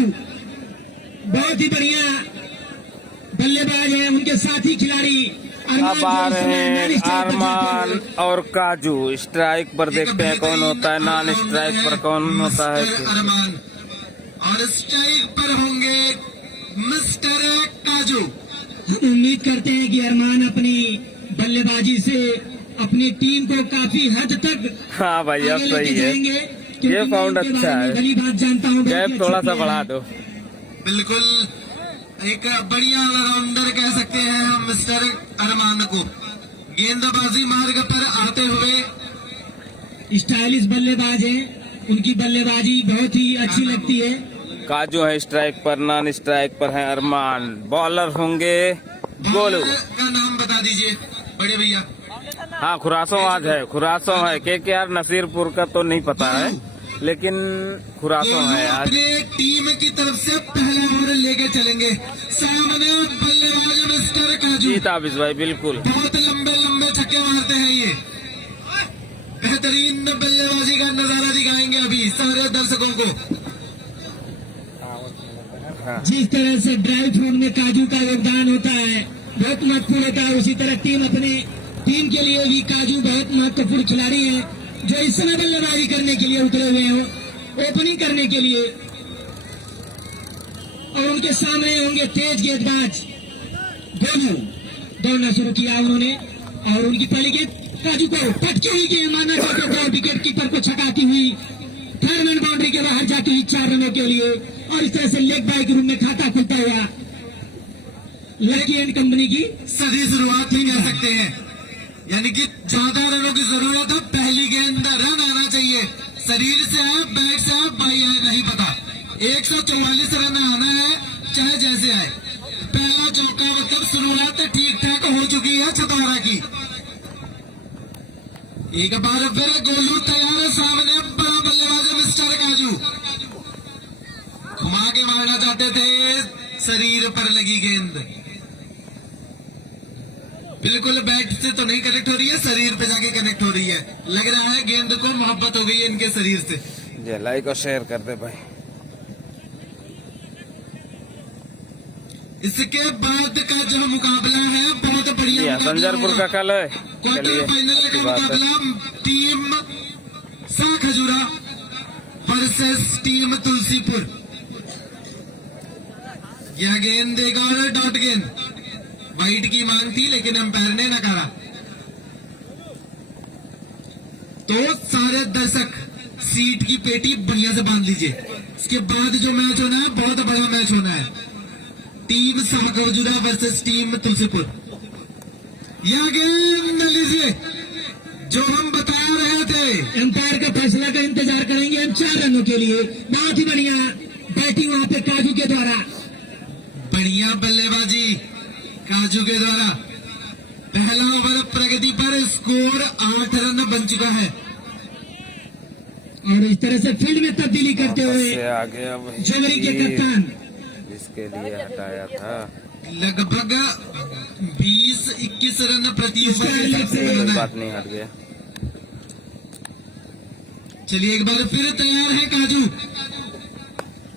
बहुत ही बढ़िया बल्लेबाज है। उनके साथी खिलाड़ी अब आ रहे हैं अरमान और काजू। स्ट्राइक पर देखते हैं कौन होता है, नॉन स्ट्राइक पर कौन होता है। अरमान और स्ट्राइक पर होंगे मिस्टर काजू। हम उम्मीद करते हैं कि अरमान अपनी बल्लेबाजी से अपनी टीम को काफी हद तक हाँ भाई, अब सही है। ये फाउंड अच्छा है। भली बात जानता हूँ, गैप थोड़ा सा बढ़ा दो। बिल्कुल एक बढ़िया ऑलराउंडर कह सकते हैं हम मिस्टर अरमान को। गेंदबाजी मार्ग पर आते हुए स्टाइलिश बल्लेबाज हैं। उनकी बल्लेबाजी बहुत ही अच्छी लगती है। काजू है स्ट्राइक पर, नॉन स्ट्राइक पर है अरमान। बॉलर होंगे गोलू। का नाम बता दीजिए बड़े भैया। हाँ, खुरासों आज है, खुरासों है। KKR नसीरपुर का तो नहीं पता है, लेकिन खुरासों है आज। अपने टीम की तरफ से पहला ओवर लेके चलेंगे। सामने बल्लेबाज मिस्टर काजू। जीता बिस भाई, बिल्कुल। बहुत लंबे लंबे छक्के मारते हैं ये। बेहतरीन बल्लेबाजी का नजारा दिखाएंगे अभी सारे दर्शकों को। जिस तरह से ड्राइव थ्रोन में काजू का योगदान होता है बहुत महत्वपूर्ण होता है, उसी तरह टीम के लिए भी काजू बहुत महत्वपूर्ण खिलाड़ी हैं जो इस समय बल्लेबाजी करने के लिए उतरे हुए हैं, ओपनिंग करने के लिए। और उनके सामने होंगे तेज गेंदबाज गोलू। दौड़ना शुरू किया उन्होंने और उनकी पहली गेंद काजू को पटकी हुई गेंद मारना चाहते थे और विकेट कीपर को छकाती हुई थर्ड मैन बाउंड्री के बाहर जाती हुई 4 रनों के लिए, और इस तरह से लेग बाय के रूप में खाता खुलता हुआ लकी एंड कंपनी की सही शुरुआत नहीं कह सकते हैं, यानी कि ज्यादा रनों की जरूरत है। पहली गेंद रन आना चाहिए, शरीर से है, बैट से है, बाई है नहीं पता। 144 रन आना है चाहे जैसे आए। पहला चौका मतलब शुरुआत ठीक ठाक हो चुकी है छतौरा की। एक बार फिर गोलू तैयार है, सामने बड़ा बल्लेबाज है मिस्टर काजू, घुमा के मारना चाहते थे, शरीर पर लगी गेंद बिल्कुल बैट से तो नहीं कनेक्ट हो रही है, शरीर पे जाके कनेक्ट हो रही है। लग रहा है गेंद को मोहब्बत हो गई है इनके शरीर से। जी लाइक और शेयर कर दे भाई। इसके बाद का जो मुकाबला है बहुत बढ़िया ये संजरपुर का कल है। क्वार्टर चलिए फाइनल अच्छी का बात है। मुकाबला टीम सा खजूरा वर्सेस टीम तुलसीपुर। यह गेंद एक और डॉट गेंद, वाइट की मांग थी लेकिन अंपायर ने नकारा। तो सारे दर्शक सीट की पेटी बढ़िया से बांध लीजिए, इसके बाद जो मैच होना है बहुत बड़ा मैच होना है। Team Sakhjura versus team Tulsipur. यह गेंद लीजिए जो हम बता रहे थे, एम्पायर का फैसला का इंतजार करेंगे हम 4 रनों के लिए। बहुत ही बढ़िया बैटिंग वहां पे काजू के द्वारा, बढ़िया बल्लेबाजी काजू के द्वारा। पहला ओवर प्रगति पर, स्कोर 8 रन बन चुका है। और इस तरह से फील्ड में तब्दीली करते हुए से आ गया वही जोगरी के कप्तान जिसके लिए हटाया था। लगभग 20-21 रन प्रति ओवर के हिसाब से कोई बनाना है। बात नहीं, हट गया। चलिए एक बार फिर तैयार है काजू,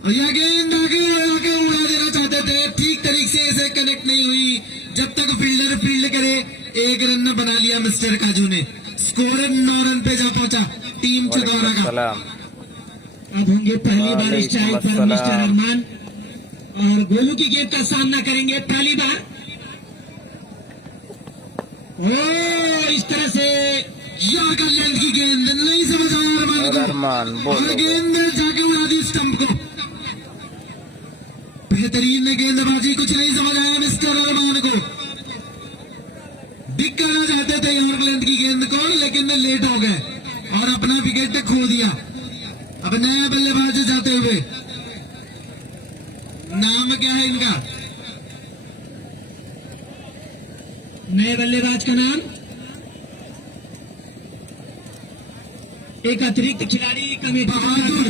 और यह गेंद आगे उड़ा देना चाहते थे, ठीक तरीके से कनेक्ट नहीं हुई। जब तक फील्डर फील्ड करे 1 रन बना लिया मिस्टर काजू ने। स्कोर 9 रन पे जा पहुंचा टीम छतौरा का। सलाम। अब होंगे पहली बार स्ट्राइक पर वालेकुम मिस्टर अस्सलाम। अरमान, और गोलू की गेंद का सामना करेंगे पहली बार। ओ इस तरह से यार का लेंथ की गेंद नहीं समझ आया अरमान और को, अरमान बोल और हो गया। गेंद जाके उड़ा दी स्टंप को। बेहतरीन गेंदबाजी, कुछ नहीं समझ आया मिस्टर अरमान को। बिग करना चाहते थे यॉर्क लेंथ की गेंद को, लेकिन लेट हो गए और अपना विकेट खो दिया। अब नया बल्लेबाज जाते हुए, नाम क्या है इनका? नए बल्लेबाज का नाम, एक अतिरिक्त खिलाड़ी कमेटी बहादुर।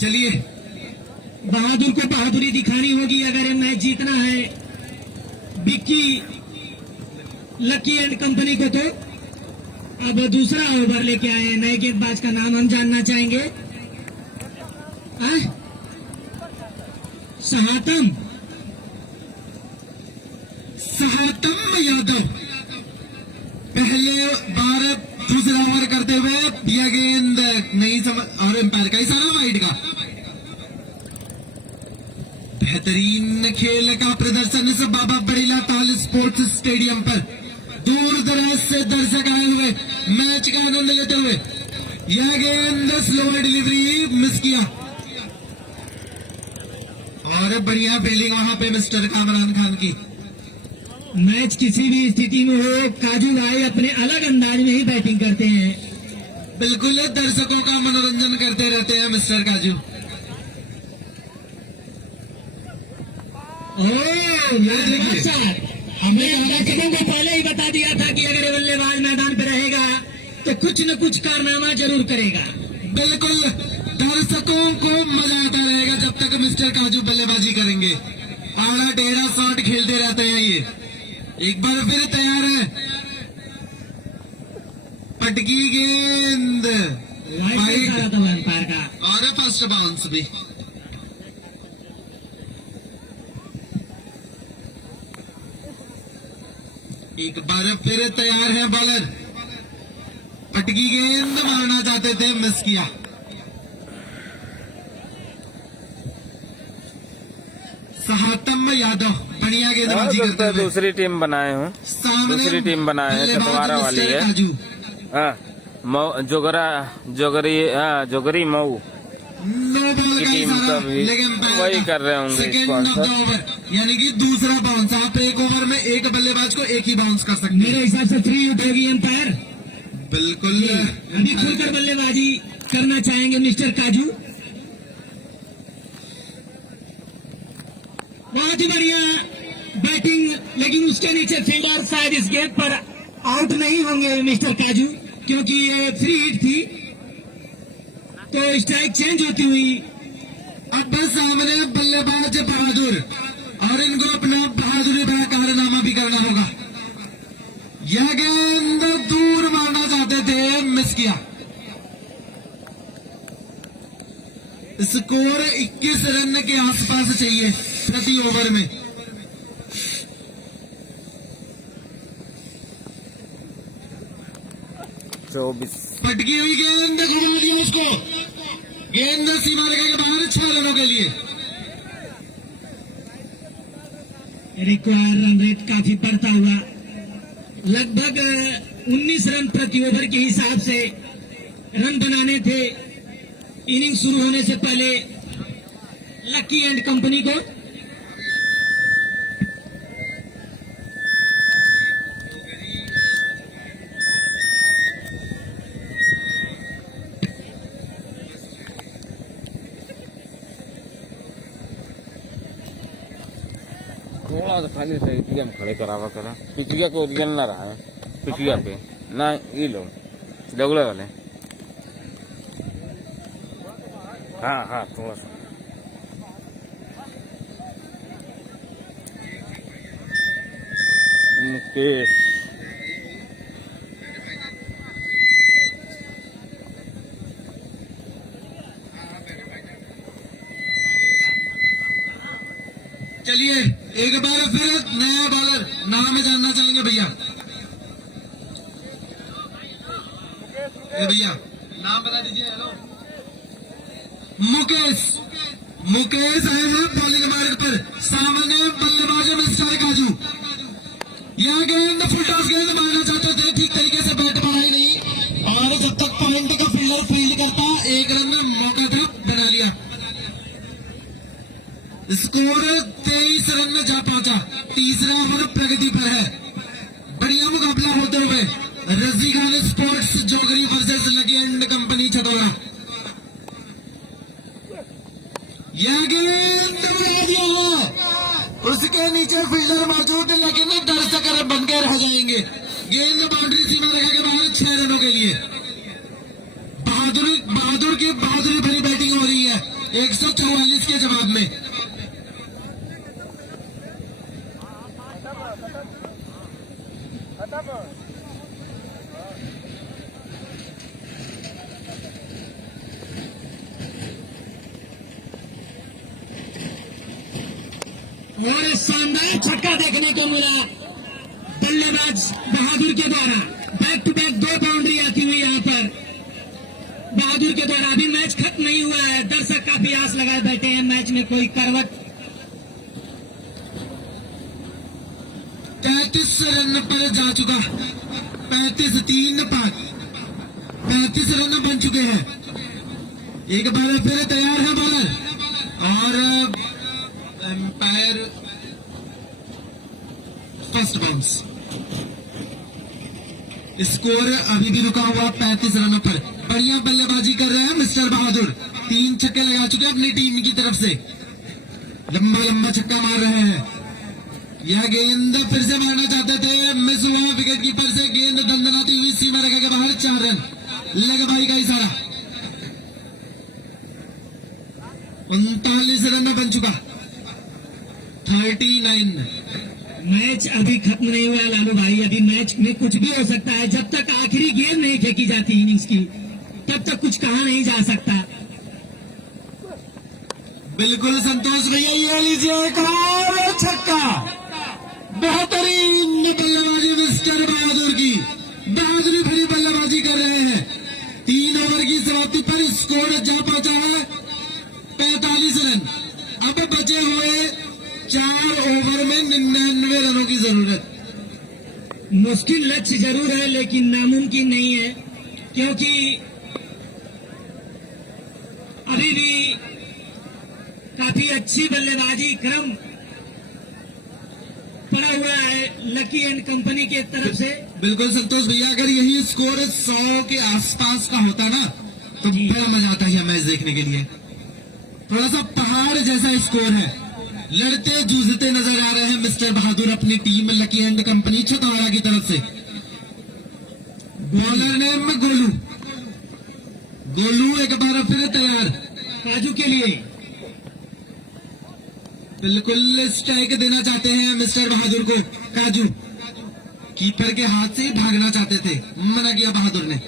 चलिए बहादुर को बहादुरी दिखानी होगी अगर ये मैच जीतना है बिक्की लकी एंड कंपनी को। तो अब दूसरा ओवर लेके आए हैं, नए गेंदबाज का नाम हम जानना चाहेंगे। सहातम यादव पहले बार दूसरा ओवर करते हुए यह गेंद नहीं समझ, और एम्पायर का इशारा वाइड का। बेहतरीन खेल का प्रदर्शन इस बाबा बड़ीला ताल स्पोर्ट्स स्टेडियम पर दूर दराज से दर्शक आए हुए मैच का आनंद लेते हुए। यह गेंद स्लो डिलीवरी मिस किया, और बढ़िया फील्डिंग वहां पे मिस्टर कामरान खान की। मैच किसी भी स्थिति में हो, काजू भाई अपने अलग अंदाज में ही बैटिंग करते हैं। बिल्कुल दर्शकों का मनोरंजन करते रहते हैं मिस्टर काजू। हमने दर्शकों को पहले ही बता दिया था कि अगर ये बल्लेबाज मैदान पे रहेगा तो कुछ न कुछ कारनामा जरूर करेगा। बिल्कुल दर्शकों को मजा आता रहेगा जब तक मिस्टर काजू बल्लेबाजी करेंगे। आड़ा टेढ़ा शॉट खेलते रहते हैं ये। एक बार फिर तैयार है, पटकी गेंद वाइड एम्पायर का और फर्स्ट बाउंस भी। एक बार फिर तैयार है बॉलर, पटकी गेंद मारना चाहते थे, मिस किया। सहातम यादव बढ़िया हाँ, गेंदबाजी करते तो हुए दूसरी टीम बनाए हूँ, सामने दूसरी टीम बनाए हैं, बल्लेबाज चटवारा वाली मिस्टर है। काजू हाँ, जोगरी मऊ नो बॉल की का टीम इशारा, का भी लेकिन वही कर रहे होंगे second of the sponsor. Over यानी कि दूसरा बाउंस। आप एक ओवर में एक बल्लेबाज को एक ही बाउंस कर सकते मेरे हैं। हिसाब से फ्री उठेगी एम्पायर। बिल्कुल अभी खुलकर बल्लेबाजी करना चाहेंगे मिस्टर काजू। बहुत ही बढ़िया बैटिंग, लेकिन उसके नीचे फील्डर शायद इस गेंद पर आउट नहीं होंगे मिस्टर काजू, क्योंकि ये फ्री हिट थी, तो स्ट्राइक चेंज होती हुई। अब बस सामने बल्लेबाज बहादुर, और इनको अपना बहादुरी भरा कारनामा भी करना होगा। यह गेंद दूर मारना चाहते थे, मिस किया। स्कोर 21 रन के आसपास चाहिए प्रति ओवर में। चौबीस पटकी हुई गेंद घुमा दिया उसको। गेंद सीमा रेखा के बाहर 6 रनों के लिए। रिक्वायर रन रेट काफी बढ़ता हुआ, लगभग 19 रन प्रति ओवर के हिसाब से रन बनाने थे इनिंग शुरू होने से पहले लकी एंड कंपनी को। थोड़ा सा खाली सही पिटिया में खड़े करावा करा, पिटिया को ओरियल ना रहा है, पिटिया पे ना ये लो जगुले वाले। हाँ हाँ थोड़ा सा मुकेश चलिए एक बार फिर नया बॉलर नाम जानना चाहेंगे भैया। भैया नाम बता दीजिए। हेलो मुकेश। मुकेश आए हैं बॉलिंग मार्ग पर। सामने बल्लेबाज मिस्टर काजू। यह गेंद फुल टॉस गेंद मारना चाहते थे, ठीक तरीके से बैट पर आई नहीं, और जब तक पॉइंट का फील्डर फील्ड करता 1 रन में मौका था, बना लिया। स्कोर 23 रन में जा पहुंचा। तीसरा ओवर प्रगति पर है। बढ़िया मुकाबला होते हुए Razi Khan sports Jogri versus Lucky and company Chhataura. यह गेंद उड़ा दिया। उसके नीचे फील्डर मौजूद, लेकिन दर्शक बनकर रह जाएंगे। गेंद बाउंड्री सीमा रेखा के बाहर 6 रनों के लिए। बहादुर की बहादुरी भरी बैटिंग हो रही है 144 के जवाब में। और शानदार छक्का देखने को मिला बल्लेबाज बहादुर के द्वारा। बैक टू बैक 2 बाउंड्री आती हुई यहाँ पर बहादुर के द्वारा। अभी मैच खत्म नहीं हुआ है, दर्शक काफी आस लगाए बैठे हैं, मैच में कोई करवट। 33 रन पर जा चुका। 35 रन बन चुके हैं। एक बार फिर तैयार है बॉलर, और एम्पायर फर्स्ट बाउंस। स्कोर अभी भी रुका हुआ 35 रनों पर। बढ़िया बल्लेबाजी कर रहे हैं मिस्टर बहादुर। 3 छक्के लगा चुके हैं अपनी टीम की तरफ से। लंबा छक्का मार रहे हैं। यह गेंद फिर से मारना चाहते थे, मिस हुआ विकेट कीपर से। गेंद दंदनाती हुई सीमा रेखा के बाहर 4 रन। लेग बाई का इशारा। 39 रन बन चुका। 39। मैच अभी खत्म नहीं हुआ लालू भाई, अभी मैच में कुछ भी हो सकता है। जब तक आखिरी गेंद नहीं फेंकी जाती इनिंग्स की, तब तक कुछ कहा नहीं जा सकता। बिल्कुल संतोष भैया, ये लीजिए एक और छक्का। बेहतरीन बल्लेबाजी मिस्टर बहादुर की। बहादुरी भरी बल्लेबाजी कर रहे हैं। 3 ओवर की समाप्ति पर स्कोर जा पहुंचा है 45 रन। अब बचे हुए 4 ओवर में 99 रनों की जरूरत। मुश्किल लक्ष्य जरूर है लेकिन नामुमकिन नहीं है, क्योंकि अभी भी काफी अच्छी बल्लेबाजी क्रम पड़ा हुआ है लकी एंड कंपनी के तरफ से। बिल्कुल संतोष भैया, अगर यही स्कोर 100 के आसपास का होता ना तो बड़ा मजा आता है मैच देखने के लिए। थोड़ा सा पहाड़ जैसा स्कोर है, लड़ते जूझते नजर आ रहे हैं मिस्टर बहादुर अपनी टीम लकी एंड कंपनी छतवाड़ा की तरफ से। बॉलर नेम गोलू, गोलू एक बार फिर तैयार काजू के लिए। बिल्कुल स्ट्राइक देना चाहते हैं मिस्टर बहादुर को। काजू कीपर के हाथ से ही भागना चाहते थे, मना किया बहादुर ने।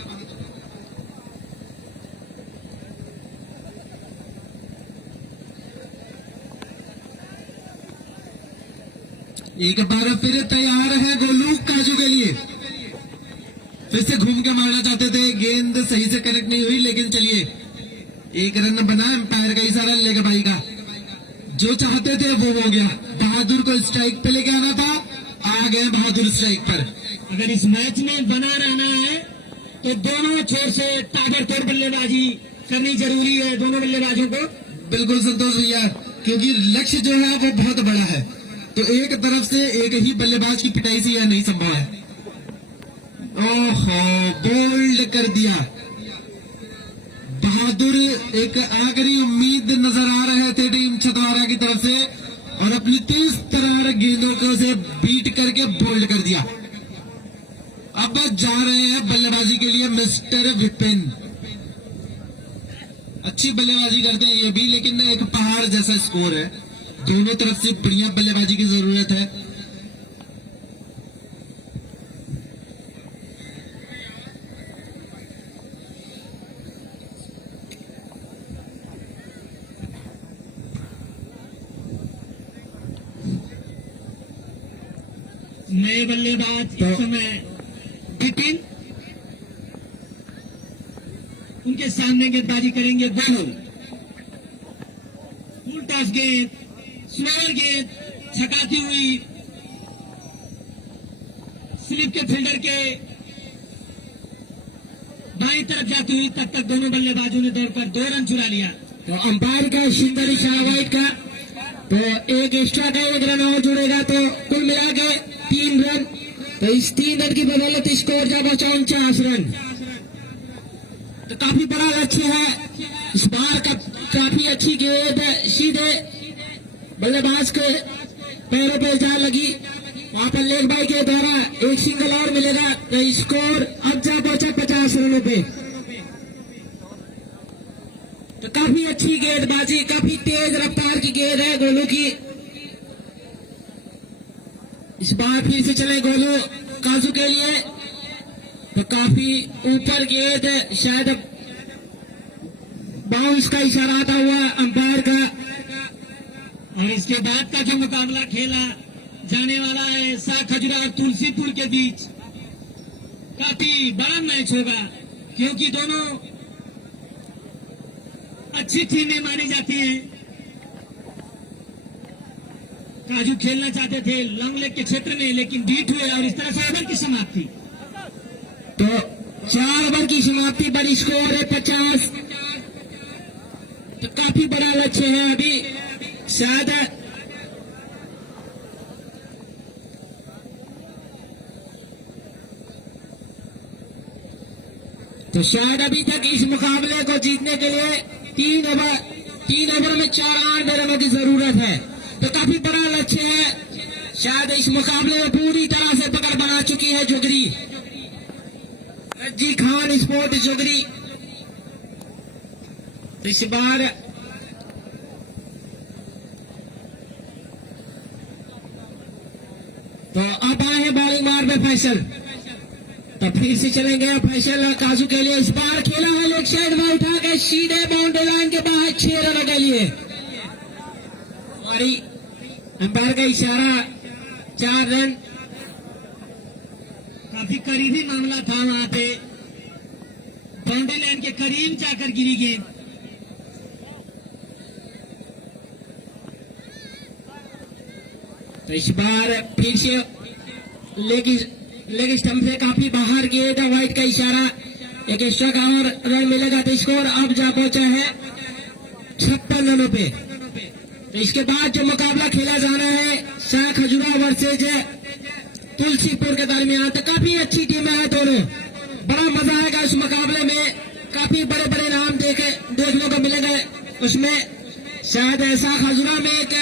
एक बार फिर तैयार है गोलू काजू के लिए। फिर से घूम के मारना चाहते थे, गेंद सही से कनेक्ट नहीं हुई, लेकिन चलिए 1 रन बना एम्पायर का इशारा लेगा भाई का। जो चाहते थे वो हो गया। बहादुर को स्ट्राइक पे लेके आना था, आ गए बहादुर स्ट्राइक पर। अगर इस मैच में बना रहना है तो दोनों छोर से ताबड़तोड़ बल्लेबाजी करनी जरूरी है दोनों बल्लेबाजों को। बिल्कुल संतोष भैया, क्योंकि लक्ष्य जो है वो बहुत बड़ा है, तो एक तरफ से एक ही बल्लेबाज की पिटाई से यह नहीं संभव है। ओहो, बोल्ड कर दिया बहादुर। एक आखिरी उम्मीद नजर आ रहे थे टीम छतवाड़ा की तरफ से, और अपनी तेज तरार गेंदों को से बीट करके बोल्ड कर दिया। अब जा रहे हैं बल्लेबाजी के लिए मिस्टर विपिन। अच्छी बल्लेबाजी करते हैं ये भी, लेकिन एक पहाड़ जैसा स्कोर है। दोनों तरफ से बढ़िया बल्लेबाजी की जरूरत है। नए बल्लेबाज इस समय विपिन, उनके सामने गेंदबाजी करेंगे गोलू। फुल टॉस गेंद, स्लोअर गेंद छकाती हुई स्लिप के फील्डर के बाईं तरफ जाती हुई, तब तक दोनों बल्लेबाजों ने दौड़कर 2 रन चुरा लिया। तो अंपायर का सुंदर इशारा वाइट का, तो एक एक्स्ट्रा का 1 रन और जुड़ेगा तो कुल मिला के 3 रन। तो इस 3 रन की बदौलत स्कोर जा पहुंचा 49 रन। तो काफी बड़ा लक्ष्य है इस बार का। काफी अच्छी गेंद सीधे बल्लेबाज के पैरों पर जा लगी, वहां पर लेग बाई के द्वारा एक सिंगल और मिलेगा। तो स्कोर अब जा पहुंचा 50 रनों पे। तो काफी अच्छी गेंदबाजी, काफी तेज रफ्तार की गेंद है गोलू की। इस बार फिर से चले गोलू काजू के लिए, तो काफी ऊपर गेंद, शायद बाउंस का इशारा आता हुआ अंपायर का। और इसके बाद का जो मुकाबला खेला जाने वाला है शाह खजुरा और तुलसीपुर के बीच, काफी बड़ा मैच होगा, क्योंकि दोनों अच्छी टीमें मानी जाती हैं। काजू खेलना चाहते थे लॉन्ग लेग के क्षेत्र में, लेकिन बीट हुए और इस तरह से ओवर की समाप्ति। तो 4 ओवर की समाप्ति पर स्कोर है 50। तो काफी बड़ा लक्ष्य है अभी। शायद अभी तक इस मुकाबले को जीतने के लिए 3 ओवर में 4 रनों की जरूरत है। तो काफी बड़ा लक्ष्य है। शायद इस मुकाबले में पूरी तरह से पकड़ बना चुकी है जोगरी, रज्जी खान स्पोर्ट जोगरी। तो इस बार तो अब आए हैं बॉलिंग मार में फैसल। तो फिर से चलेंगे फैसल काजू के लिए। इस बार खेला है लेग साइड में उठा के सीधे बाउंड्री लाइन के बाहर 6 रनों के लिए। हमारी अंपायर का इशारा 4 रन। काफी करीबी मामला था, वहां पे बाउंड्री लाइन के करीब जाकर गिरी गेंद। इस बार फिर से लेग स्टंप से काफी बाहर गए था, व्हाइट का इशारा, एक एक्स्ट्रा का और रन मिलेगा तो स्कोर अब जा पहुंचा है 56 रनों पे। तो इसके बाद जो मुकाबला खेला जाना है शाह खजुरा वर्सेज तुलसीपुर के दरमियान, तो काफी अच्छी टीम है दोनों, बड़ा मजा आएगा इस मुकाबले में, काफी बड़े बड़े नाम देखने को मिलेंगे उसमें। शायद शाह खजुरा में एक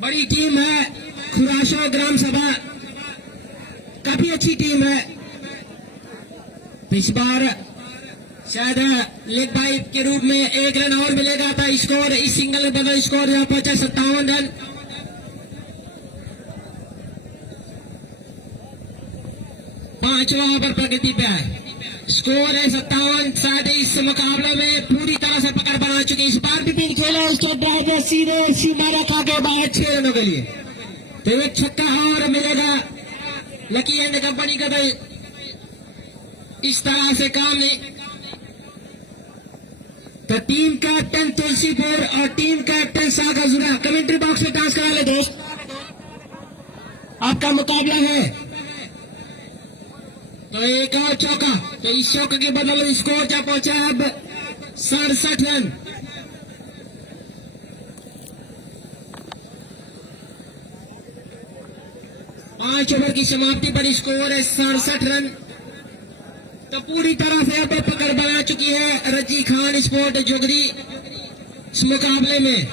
बड़ी टीम है खुराशा ग्राम सभा, काफी अच्छी टीम है। इस बार शायद लेग बाइट के रूप में एक रन और मिलेगा था, स्कोर इस सिंगल में बदल स्कोर यहाँ पहुंचा 57 रन। पांचवा ओवर प्रगति पे है, स्कोर है 57। शायद इस मुकाबले में पूरी तरह से पकड़ बना चुके। इस बार भी पिन खेला, उसके ड्राइवर सीधे सीमा रखा के बाहर 6 रनों के लिए, तो एक छक्का और मिलेगा लकी एंड कंपनी का। तो इस तरह से काम नहीं, तो टीम कैप्टन तुलसीपुर और team captain Shah Khajura commentary box में टास्क करा ले दोस्त, आपका मुकाबला है। तो एक और चौका, तो इस चौके के बदले स्कोर जा पहुंचा है अब 67 रन। पांच ओवर की समाप्ति पर स्कोर है 67 रन। तो पूरी तरह से अब पकड़ बना चुकी है रजी खान स्पोर्ट जोगरी इस मुकाबले में।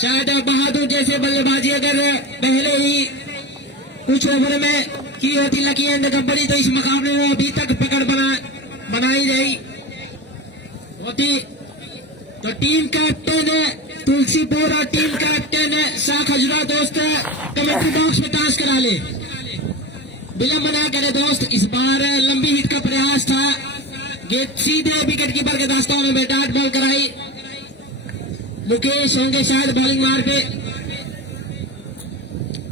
शायद बहादुर जैसे बल्लेबाजी अगर पहले ही कुछ ओवर में की होती लकी एंड कंपनी, तो इस मुकाबले में अभी तक पकड़ बनाई रही होती। तो टीम कैप्टन तुलसीपुर और टीम कैप्टन शाह खजुरा दोस्त कमेंट्री बॉक्स में टास्क करा ले, विलंब ना करे दोस्त। इस बार लंबी हिट का प्रयास था, गेट सीधे विकेट कीपर के दस्तानों में डॉट बॉल कराई, मुकेश होंगे शायद बॉलिंग मार पे।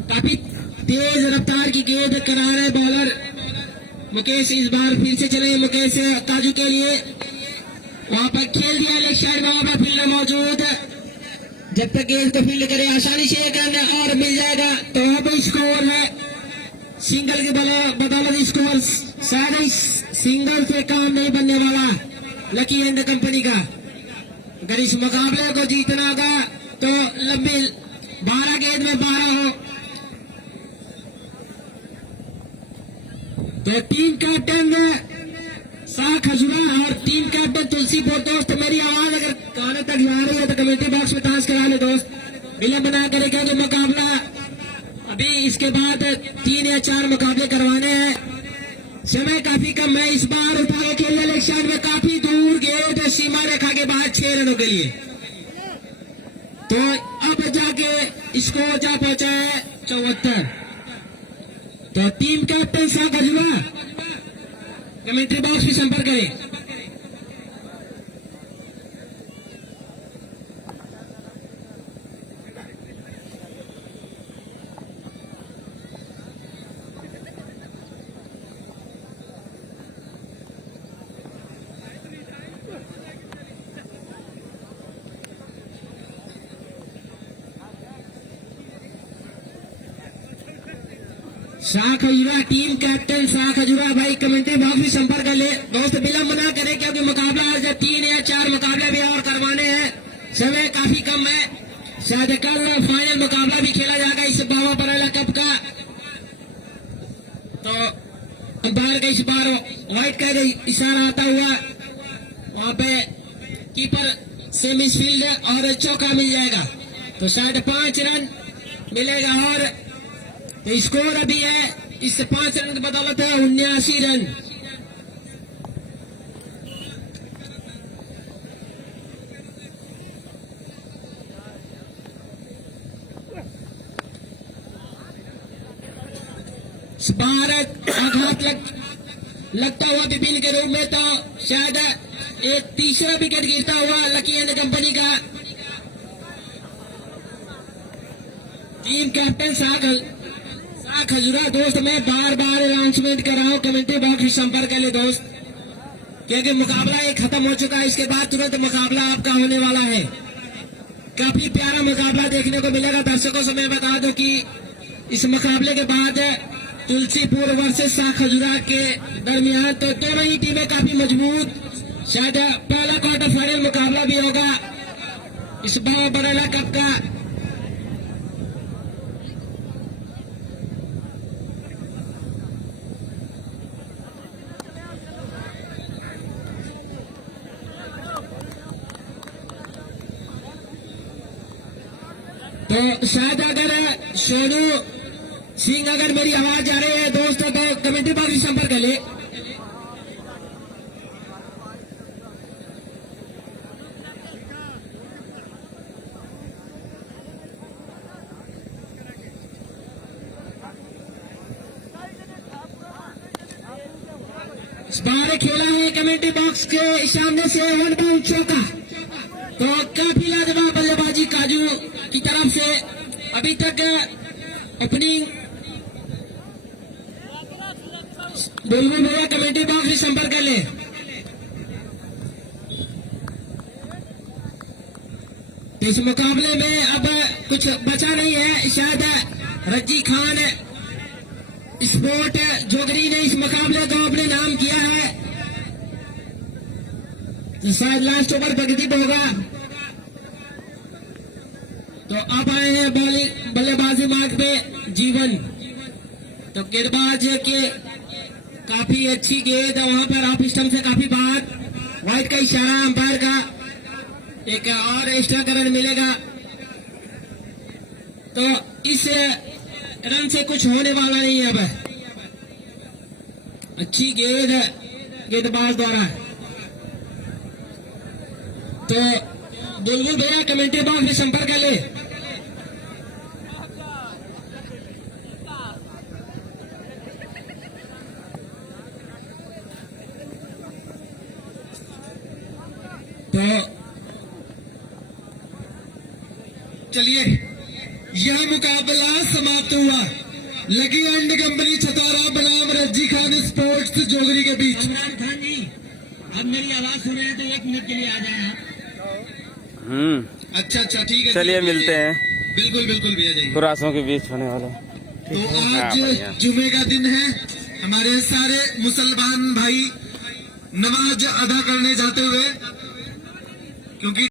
काफी तेज रफ्तार की गेंद करा रहे बॉलर मुकेश। इस बार फिर से चले मुकेश काजू के लिए, वहां पर खेल दिया लेग साइड में, वहां पर फील्डर मौजूद, जब तक गेंद को फील्ड करे आसानी से एक रन और मिल जाएगा। तो वहां पर स्कोर है सिंगल की बदौलत स्कोर, शायद सिंगल से काम नहीं बनने वाला लकी एंड कंपनी का। अगर इस मुकाबले को जीतना होगा तो लंबी 12 गेंद में 12 हो। तो टीम कैप्टन शाह खजुरा और टीम कैप्टन तुलसीपुर दोस्त, मेरी आवाज अगर कानों तक जा रही है तो कमेंट्री बॉक्स में टास्क करा ले दोस्त, विलंब ना करे क्योंकि मुकाबला अभी इसके बाद 3 या 4 मुकाबले करवाने हैं, समय काफी कम है। इस बार उठाए खेलने लेग साइड में काफी दूर गेंद सीमा रेखा के बाहर 6 रनों के लिए। तो अब जाके स्कोर जा पहुंचा है 74। तो team captain Shah Khajura commentary box में संपर्क करें। शाह खजुरा टीम कैप्टन शाह खजुरा भाई कमेंट्री बॉक्स में संपर्क कर ले दोस्त, विलंब ना करें क्योंकि मुकाबला आज 3 या 4 मुकाबले भी और करवाने हैं, समय काफी कम है। शायद कल फाइनल मुकाबला भी खेला जाएगा इस बाबा परेला कप का। तो अंपायर का इस बार व्हाइट का इशारा आता हुआ, वहां पे कीपर से मिसफील्ड और चौका मिल जाएगा, तो शायद 5 रन मिलेगा। और तो स्कोर अभी है इस 5 रन की बदौलत है 79 रन। इस बार आघात लगता हुआ विपिन के रूप में, तो शायद एक तीसरा विकेट गिरता हुआ लकी एंड कंपनी का। टीम कैप्टन शाह खजुरा दोस्त, मैं बार बार अनाउंसमेंट कर रहा हूँ, कमेंट्री बॉक्स में संपर्क कर ले दोस्त, क्योंकि मुकाबला एक खत्म हो चुका है, इसके बाद तुरंत मुकाबला आपका होने वाला है। काफी प्यारा मुकाबला देखने को मिलेगा। दर्शकों से मैं बता दूं कि इस मुकाबले के बाद तुलसीपुर वर्सेस शाह खजुरा के दरमियान तो दोनों ही टीमें काफी मजबूत, शायद पहला क्वार्टर फाइनल मुकाबला भी होगा इस बार बरेला कप का। तो शायद अगर सोनू सिंह अगर मेरी आवाज आ रही है दोस्तों तो कमेंट्री बॉक्स में संपर्क कर ले। इस बार खेला है कमेंट्री बॉक्स के सामने से 1 बाउंड चौका, तो काफी लाजवाब बल्लेबाजी काजू की तरफ से। अभी तक ओपनिंग बुलबुल भैया कमेंट्री बॉक्स में संपर्क कर ले। इस मुकाबले में अब कुछ बचा नहीं है, शायद रज्जी खान स्पोर्ट जोगरी ने इस मुकाबले को अपने नाम किया है, तो शायद लास्ट ओवर प्रगति होगा। तो अब आए हैं बॉलिंग बल्लेबाजी मार्ग पे जीवन, तो गेंदबाज के काफी अच्छी गेंद वहां पर ऑफ स्टंप से काफी बाहर, वाइड का इशारा अंपायर का, एक और एक्स्ट्रा रन मिलेगा। तो इस रन से कुछ होने वाला नहीं है। अब अच्छी गेंद गेंदबाज द्वारा, तो बुलबुल भैया कमेंट्री बॉक्स में संपर्क कर ले। तो चलिए यह मुकाबला समाप्त हुआ। लकी एंड कंपनी छतौरा बनाम रज्जी खान स्पोर्ट्स जोगरी के बीच। इमरान खान जी, अब मेरी आवाज सुन रहे हैं तो 1 मिनट के लिए आ जाए आप। अच्छा ठीक है, चलिए मिलते हैं। बिल्कुल बिल्कुल भैया जाइए। खुरासों के बीच होने वाला। तो हाँ, आज बढ़िया। जुमे का दिन है, हमारे सारे मुसलमान भाई नमाज अदा करने जाते हुए, क्योंकि